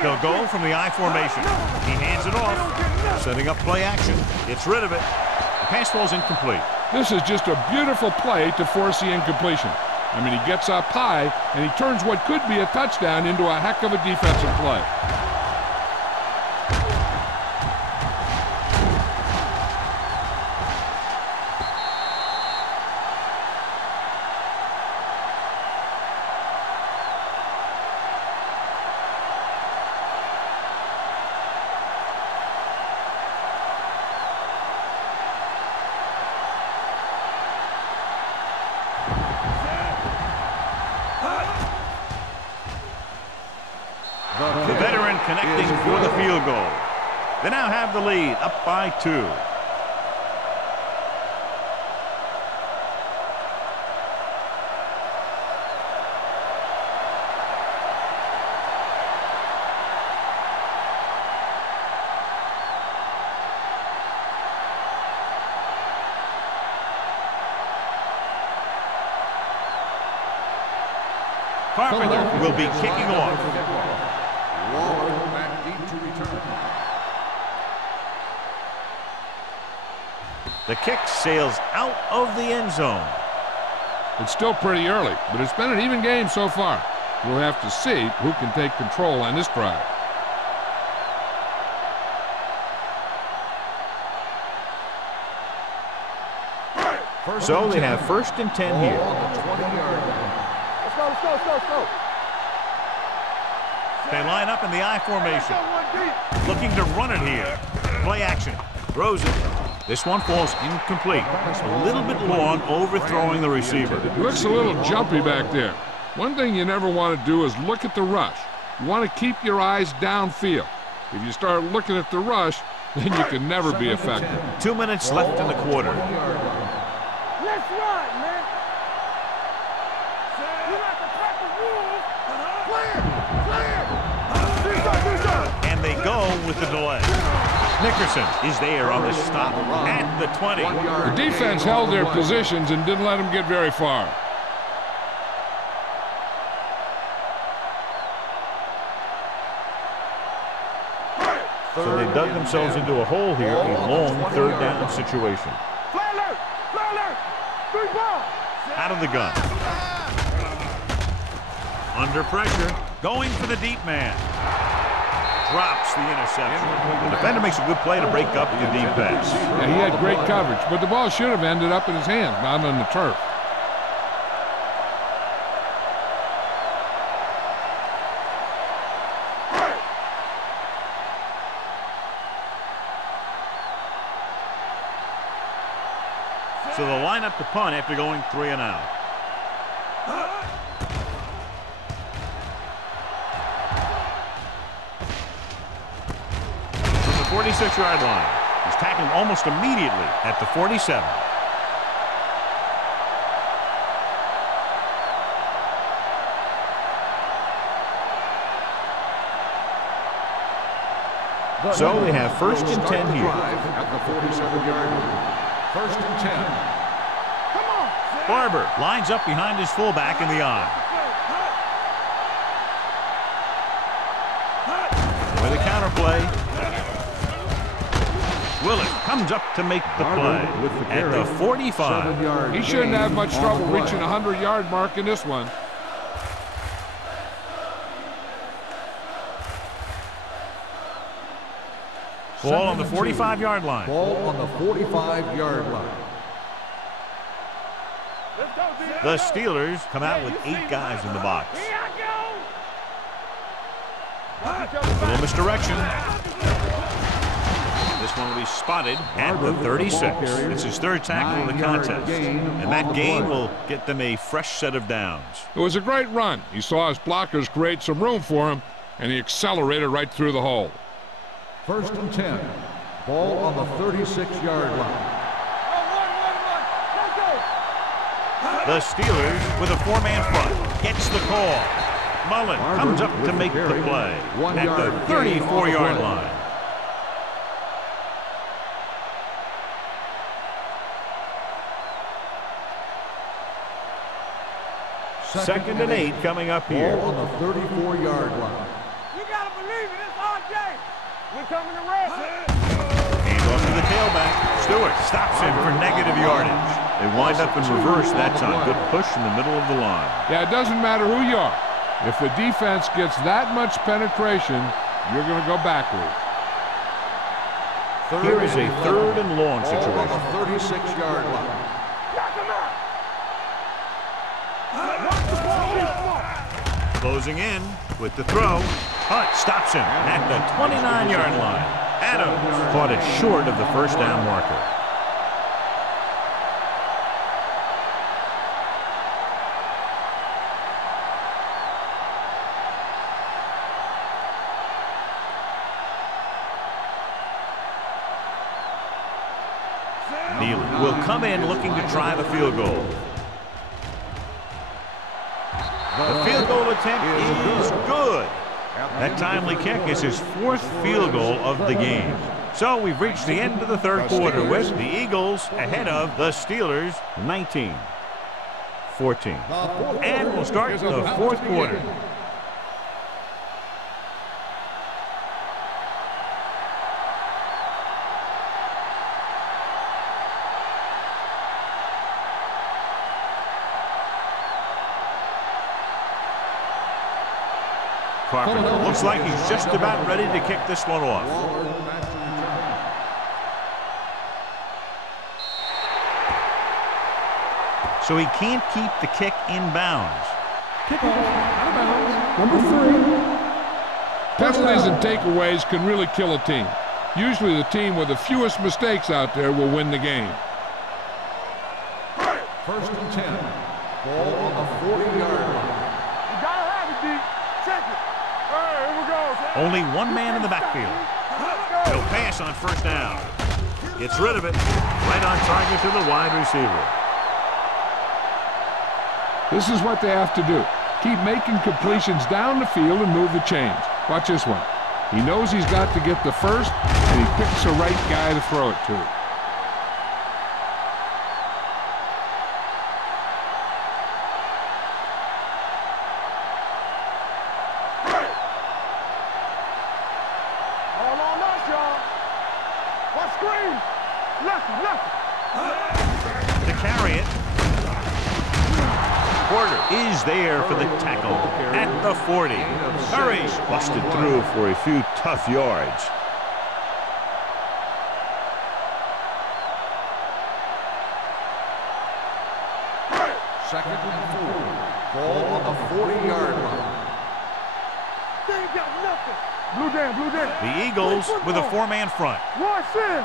They'll go from the I formation. He hands it off, setting up play action. Gets rid of it. The pass ball's incomplete. This is just a beautiful play to force the incompletion. I mean, he gets up high, and he turns what could be a touchdown into a heck of a defensive play. The veteran connecting for the field goal. They now have the lead, up by 2. Carpenter will be kicking off. Waller back deep to return. The kick sails out of the end zone. It's still pretty early, but it's been an even game so far. We'll have to see who can take control on this drive. So they have 1st and 10 here. Ball on the 20-yard line. Let's go. They line up in the I formation. Looking to run it here. Play action. Throws it. This one falls incomplete. A little bit long, overthrowing the receiver. It looks a little jumpy back there. One thing you never want to do is look at the rush. You want to keep your eyes downfield. If you start looking at the rush, then you can never be effective. 2 minutes left in the quarter. Let's run, man. You got to track the rules. Clear. And they go with the delay. Nickerson is there on the stop at the 20. The defense held their positions and didn't let them get very far. So they dug themselves into a hole here, a long 3rd down situation. Fly alert. 3 balls. Out of the gun. Under pressure, going for the deep man. Drops the interception. The defender makes a good play to break up the deep pass. Yeah, he had great coverage, but the ball should have ended up in his hands, not on the turf. So they'll line up to punt after going 3 and out. From the 46-yard line. He's tackled almost immediately at the 47. So they have 1st and 10 here. At the 47-yard line. 1st and 10. Come on. Barber lines up behind his fullback in the I. With a counter play. Willett comes up to make the play at the 45. He shouldn't have much trouble reaching the 100-yard mark in this one. Ball on the 45-yard line. Ball on the 45-yard line. The Steelers come out with 8 guys in the box. Here I go. Little misdirection. This one will be spotted at the 36. It's his 3rd tackle of the contest. And that gain will get them a fresh set of downs. It was a great run. He saw his blockers create some room for him, and he accelerated right through the hole. 1st and 10. Ball on the 36-yard line. The Steelers with a 4-man front. Gets the call. Mullen comes up to make the play at the 34-yard line. Second and 8 coming up here. Ball on the 34-yard line. You gotta believe it. It's RJ. We're coming to rest. Hands off to the tailback. Stewart stops him for negative yardage. They wind up in reverse that time. Good push in the middle of the line. Yeah, it doesn't matter who you are. If the defense gets that much penetration, you're going to go backwards. Here is a 3rd and long Ball on situation. the 36-yard line. Knock him out. Watch the ball get smart. Closing in with the throw. Hunt stops him at the 29-yard line. Adams caught it short of the first down marker. Neely will come in looking to try the field goal. The field goal attempt is good. That timely kick is his 4th field goal of the game. So we've reached the end of the 3rd quarter with the Eagles ahead of the Steelers 19-14. And we'll start the 4th quarter. Carpenter looks like he's just about ready to kick this one off. So he can't keep the kick in bounds. Kickoff out of bounds. Number 3. Penalties and takeaways can really kill a team. Usually the team with the fewest mistakes out there will win the game. 1st and 10. Ball on the 40-yard line. You gotta have it, D. Check it. All right, here we go. Only one man in the backfield. He'll pass on 1st down. Gets rid of it. Right on target to the wide receiver. This is what they have to do. Keep making completions down the field and move the chains. Watch this one. He knows he's got to get the first, and he picks the right guy to throw it to. All on us, y'all. What screen? Left. To carry it. Porter is there for the tackle at the 40. Curry busted through for a few tough yards. Second and 4. Ball on the 40-yard line. They ain't got nothing. Blue down. The Eagles with a 4-man front. Watch in.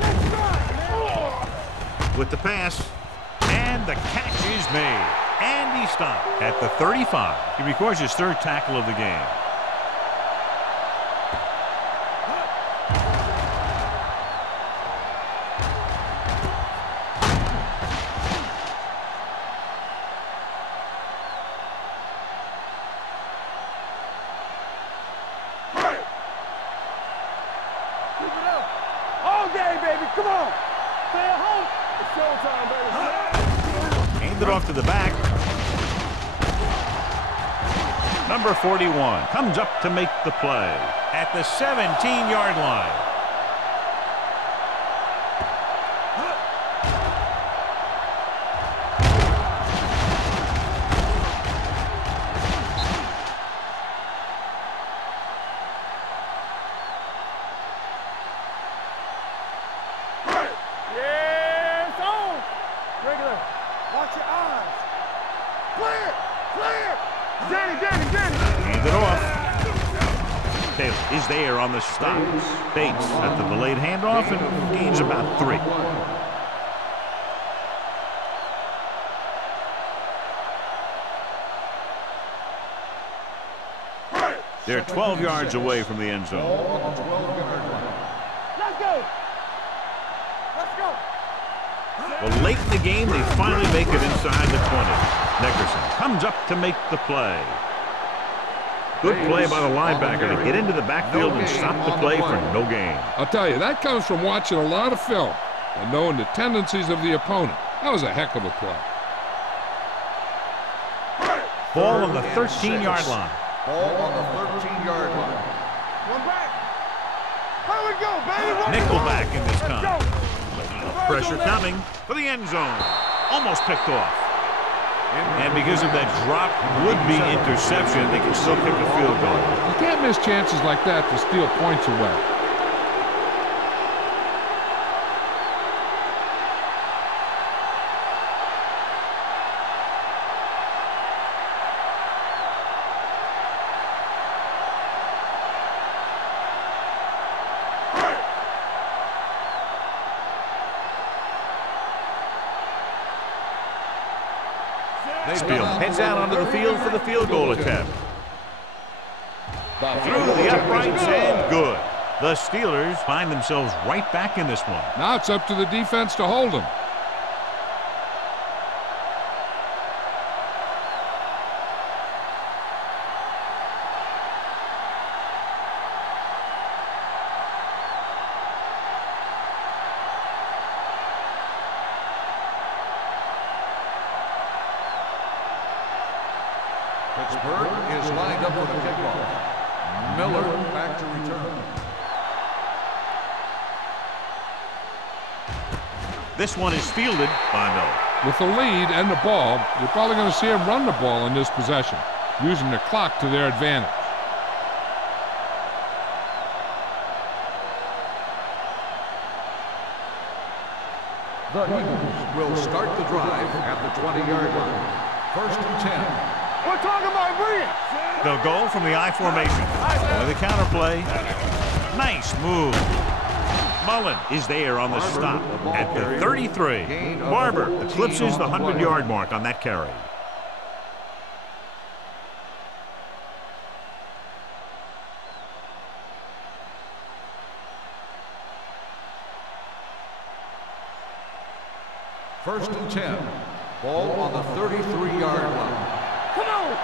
Let's try, man. With the pass, and the catch is made. And he stopped at the 35. He records his 3rd tackle of the game. Keep it up. All day, baby. Come on. Stay at home. It's showtime, baby. Hand it off to the back. Number 41 comes up to make the play at the 17-yard line. Yeah, it's on. Regular. Watch your eyes. Clear. Danny. Hand it off. Taylor is there on the stop. Bates at the delayed handoff and gains about 3. They're 12 yards away from the end zone. On the 12-yard line. Let's go. Let's go. Well, late in the game, they finally make it inside the 20. Nickerson comes up to make the play. Good play by the linebacker to get into the backfield and stop the play for no gain. I'll tell you, that comes from watching a lot of film and knowing the tendencies of the opponent. That was a heck of a play. Ball on the 13-yard line. Ball on the 13-yard line. One back. Here we go, baby. Nickelback in this Let's time. go. Pressure coming for the end zone. Almost picked off. And because of that drop would-be interception, they can still kick a field goal. You can't miss chances like that to steal points away. Field heads out onto the field for the field goal attempt. Through the uprights and good. The Steelers find themselves right back in this one. Now it's up to the defense to hold them. Pittsburgh is lined up for the kickoff. Miller back to return. This one is fielded by Miller. With the lead and the ball, you're probably going to see them run the ball in this possession, using the clock to their advantage. The Eagles will start the drive at the 20-yard line. 1st and 10. We're talking about brilliant. They'll go from the I formation. With a counterplay. Nice move. Mullen is there on the stop at the 33. Barber eclipses the 100-yard mark on that carry. First and 10. Ball on the 33-yard line. Come on.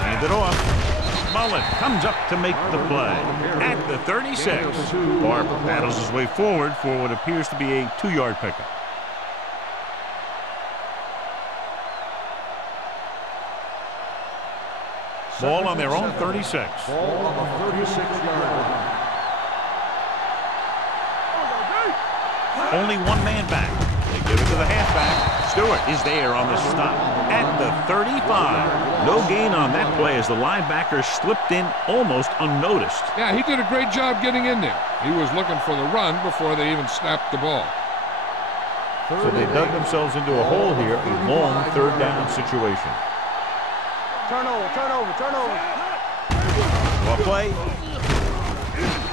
Hand it off. Mullen comes up to make the play at the 36. Barber battles his way forward for what appears to be a 2-yard pickup. Ball on their own 36. Ball on the 36-yard line. Only one man back. They give it to the halfback. Stewart is there on the stop at the 35. No gain on that play as the linebacker slipped in almost unnoticed. Yeah, he did a great job getting in there. He was looking for the run before they even snapped the ball. So they dug themselves into a hole here, a long third down situation. Turnover. Well play.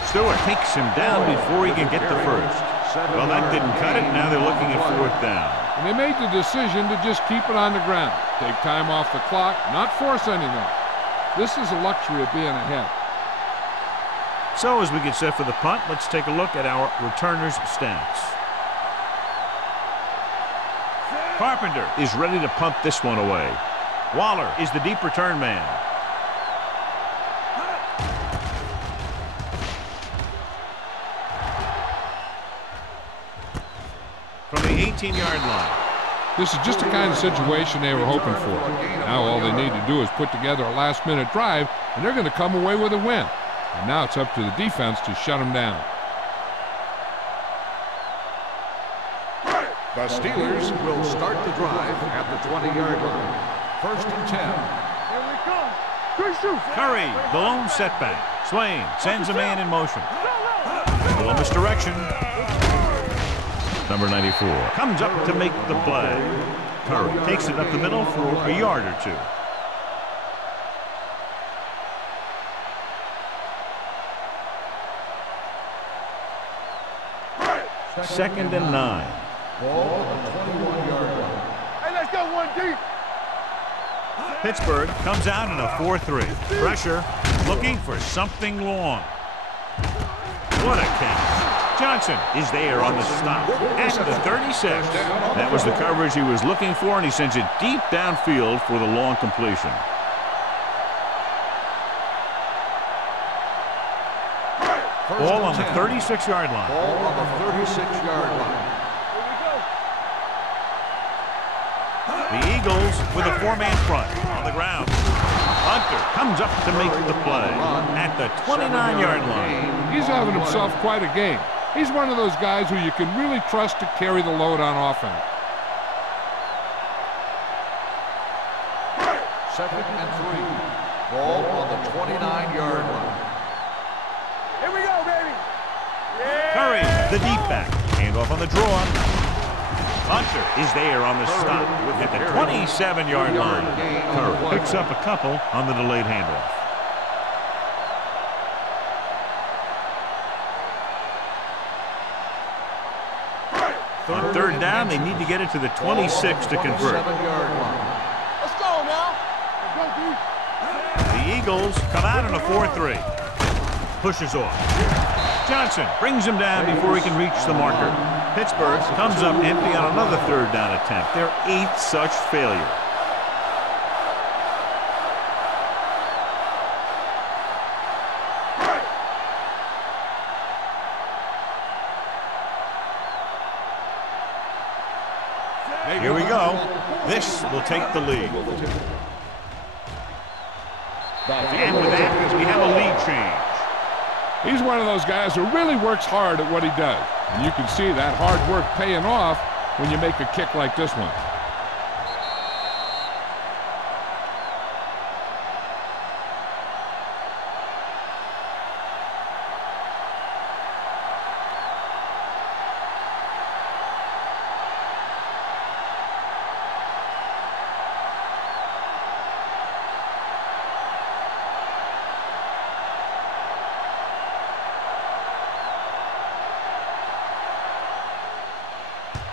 Stewart takes him down before he can get the first. Well, that didn't cut it. Now they're looking at 4th down. And they made the decision to just keep it on the ground. Take time off the clock, not force anything. This is a luxury of being ahead. So as we get set for the punt, let's take a look at our returners' stats. Carpenter is ready to punt this one away. Waller is the deep return man. From the 18-yard line. This is just the kind of situation they were hoping for. Now all they need to do is put together a last-minute drive, and they're going to come away with a win. And now it's up to the defense to shut them down. The Steelers will start the drive at the 20-yard line. 1st and 10. Here we come. Good shoot. Curry, the lone setback. Swain sends a man in motion. Columbus direction. Number 94 comes up to make the play. Curry takes it up the middle for a yard or two. Second and 9. Ball on the 21-yard line. Hey, let's go one deep. Pittsburgh comes out in a 4-3. Pressure, looking for something long. What a catch. Johnson is there on the stop at the 36. That was the coverage he was looking for, and he sends it deep downfield for the long completion. Ball on the 36-yard line. Ball on the 36-yard line. The Eagles with a 4-man front on the ground. Hunter comes up to make the play at the 29-yard line. He's having himself quite a game. He's one of those guys who you can really trust to carry the load on offense. 2nd and 3. Ball on the 29-yard line. Here we go, baby. Curry, the deep back. Handoff on the draw. Hunter is there on the stop at the 27-yard line. Curry picks up a couple on the delayed handoff. On 3rd down, they need to get it to the 26 to convert. Let's go now. The Eagles come out in a 4-3. Pushes off. Johnson brings him down before he can reach the marker. Pittsburgh comes up empty on another 3rd down attempt. Their 8th such failure. Here we go. This will take the lead. And with that, we have a lead change. He's one of those guys who really works hard at what he does. And you can see that hard work paying off when you make a kick like this one.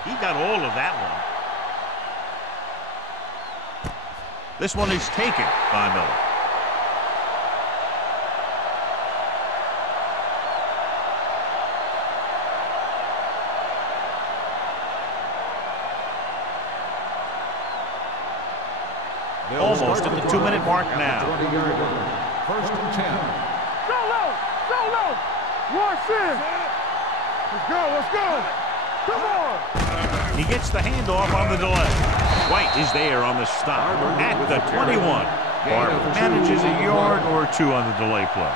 He got all of that one. This one is taken by Miller. Almost at the 2-minute mark now. 1st and 10. Go low. Go low. Watch in. Let's go. Let's go. Come on. He gets the handoff on the delay. White is there on the stop at the 21. Barber manages a yard or 2 on the delay play.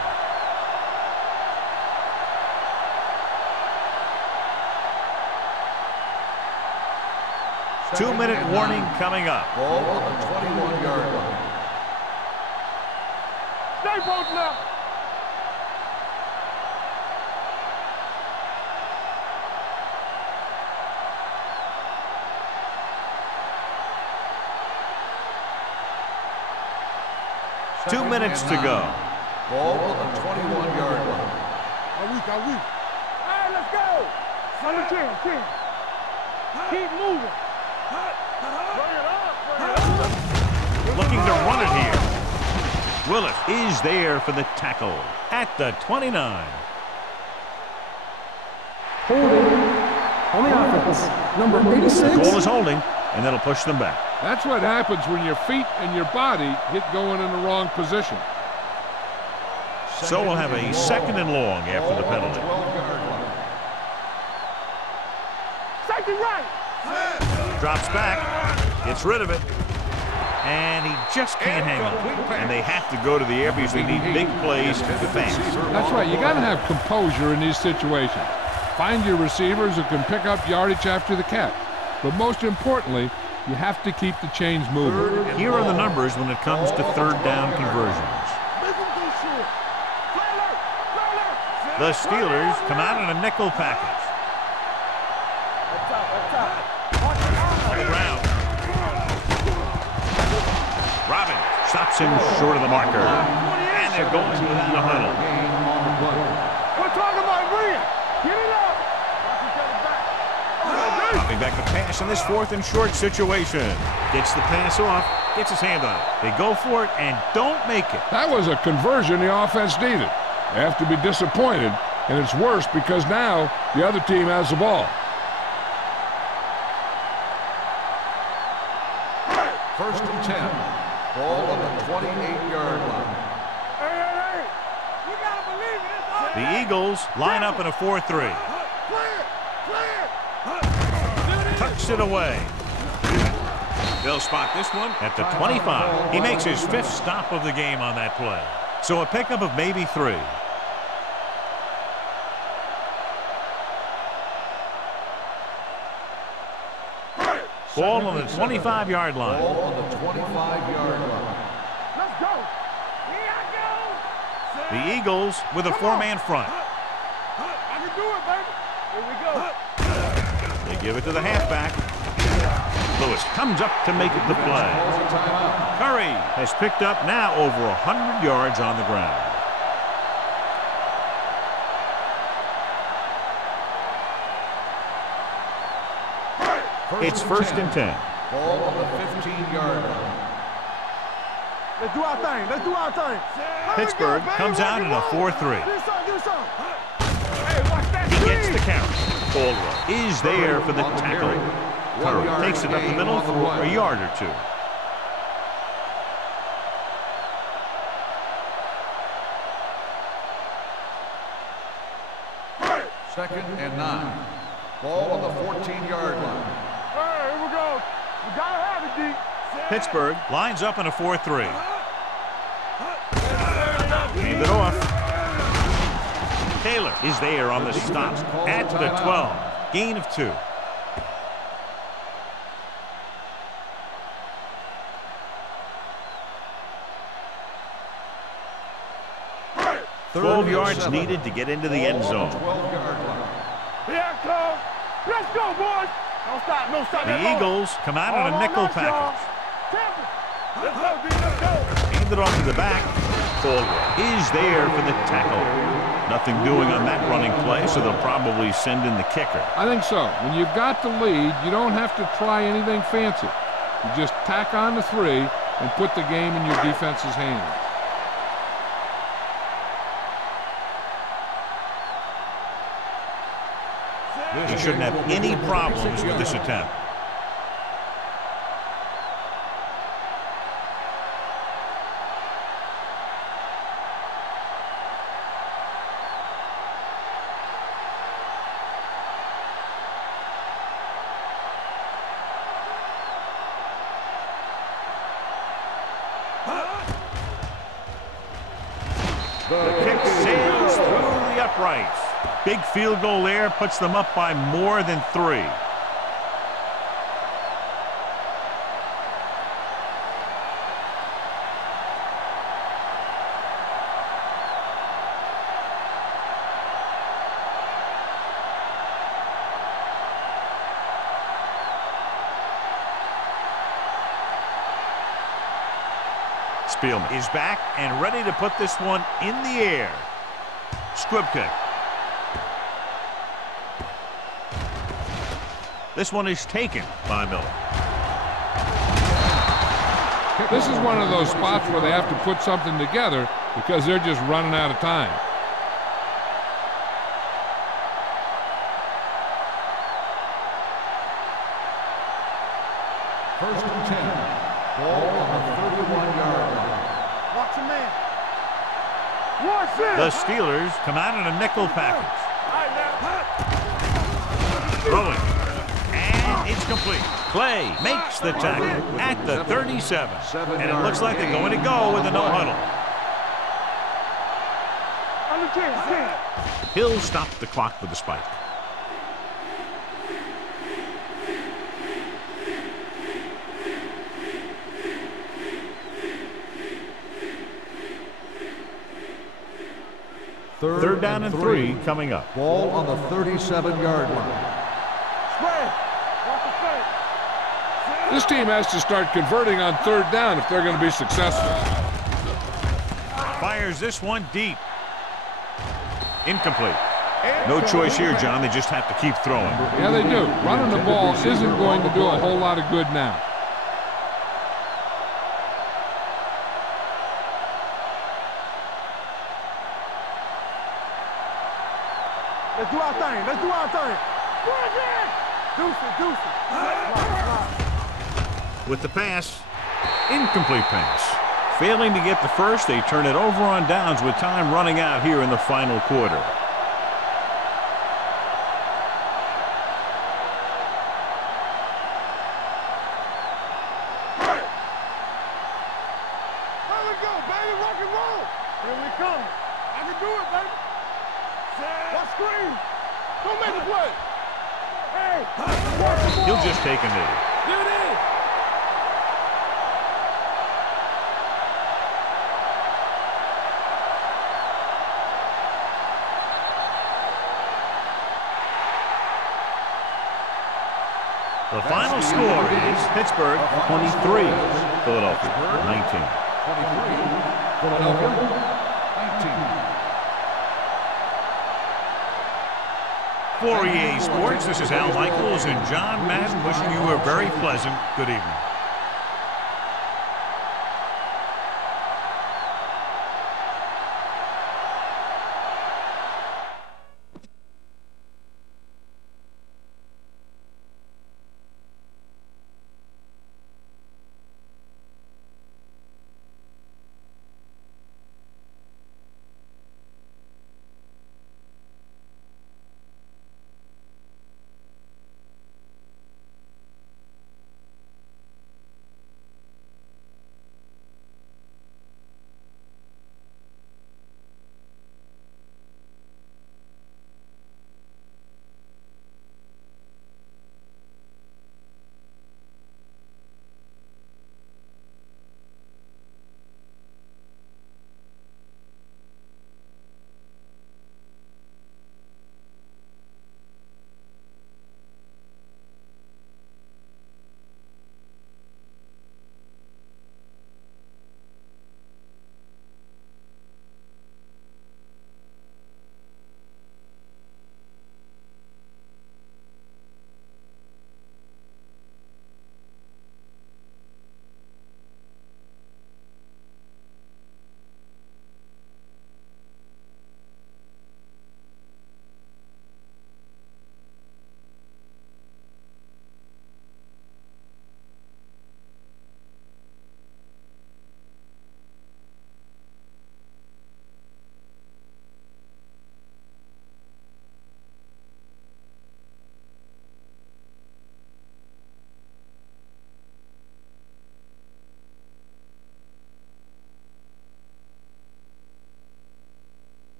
Two-minute warning coming up. Ball on the 21-yard line. Stay posted up. Two minutes to go. Ball on the 21-yard line. Are we? All right, let's go. On the 10. Keep moving. Bring it up. Looking to run it here. Willis is there for the tackle at the 29. Holding on the offense. Number 86. The goal is holding, and that'll push them back. That's what happens when your feet and your body get going in the wrong position. So we'll have a 2nd and long after the penalty. Safety right. Drops back, gets rid of it, and he just can't hang on. And they have to go to the air because they need big plays fast. That's right. You got to have composure in these situations. Find your receivers who can pick up yardage after the catch. But most importantly, you have to keep the chains moving. Here are the numbers when it comes to 3rd down conversions. The Steelers come out in a nickel package. On the ground. Robin stops him short of the marker. And they're going without a huddle. We're talking about Rhea. Get it up. Dropping back to pass in this 4th and short situation. Gets the pass off, gets his hand on it. They go for it and don't make it. That was a conversion the offense needed. They have to be disappointed, and it's worse because now the other team has the ball. First and 10. Ball on the 28-yard line. Hey. You gotta believe it. The Eagles line up in a 4-3. Clear. Tucks it away. They'll spot this one at the 25. He makes his 5th stop of the game on that play. So a pickup of maybe 3. Ball on the 25-yard line. Ball on the 25-yard line. Let's go. Here I go. The Eagles with a 4-man front. I can do it, baby. Here we go. They give it to the halfback. Lewis comes up to make it the play. Curry has picked up now over 100 yards on the ground. It's 1st and 10. Ball on the 15-yard line. Let's do our thing. Let's do our thing. Pittsburgh comes out in a 4-3. Do something. Hey, watch that. He gets the count. Caldwell is there for the tackle. Curry takes it up the middle for a yard or 2. Second and 9. Ball on the 14-yard line. Hey, here we go. We gotta have it, D. Pittsburgh lines up in a 4-3. Hand it off. Taylor is there on the stop at the 12. Gain of 2. Third yards needed to get into the end zone. 12-yard line. Here it comes. Let's go, boys. Don't stop. No stop. The Eagles come out on a nickel package. Let's go, D. Let's go. Hand it off to the back. Caldwell is there for the tackle. Nothing doing on that running play, so they'll probably send in the kicker. I think so. When you've got the lead, you don't have to try anything fancy. You just tack on the 3 and put the game in your defense's hands. He shouldn't have any problems with this attempt. The kick sails through the uprights. Big field goal there puts them up by more than 3. Spielman is back and ready to put this one in the air. Squib kick. This one is taken by Miller. This is one of those spots where they have to put something together because they're just running out of time. First and 10. Ball on the 31-yard line. Watch your man. Watch it. The Steelers come out in a nickel package. Throwing. And it's complete. Clay makes the tackle at the 37. And it looks like they're going to go with a no huddle. Under 10. He'll stop the clock with a spike. Third down and 3 coming up. Ball on the 37-yard line. Spread. Watch the fake. This team has to start converting on 3rd down if they're going to be successful. Fires this one deep. Incomplete. No choice here, John. They just have to keep throwing. Yeah, they do. Running the ball isn't going to do a whole lot of good now. Let's do our thing. Let's do our thing. Deuce it. With the pass, incomplete pass. Failing to get the first, they turn it over on downs with time running out here in the final quarter. Let's go, baby. Rock and roll. Here we come. I can do it, baby. Let's screen. Don't make a play. Hey. He'll just take a knee. Here it is. The final score is Pittsburgh 23, Philadelphia 19. 23, Philadelphia 19. For EA Sports, this is Al Michaels and John Madden wishing you a very pleasant good evening.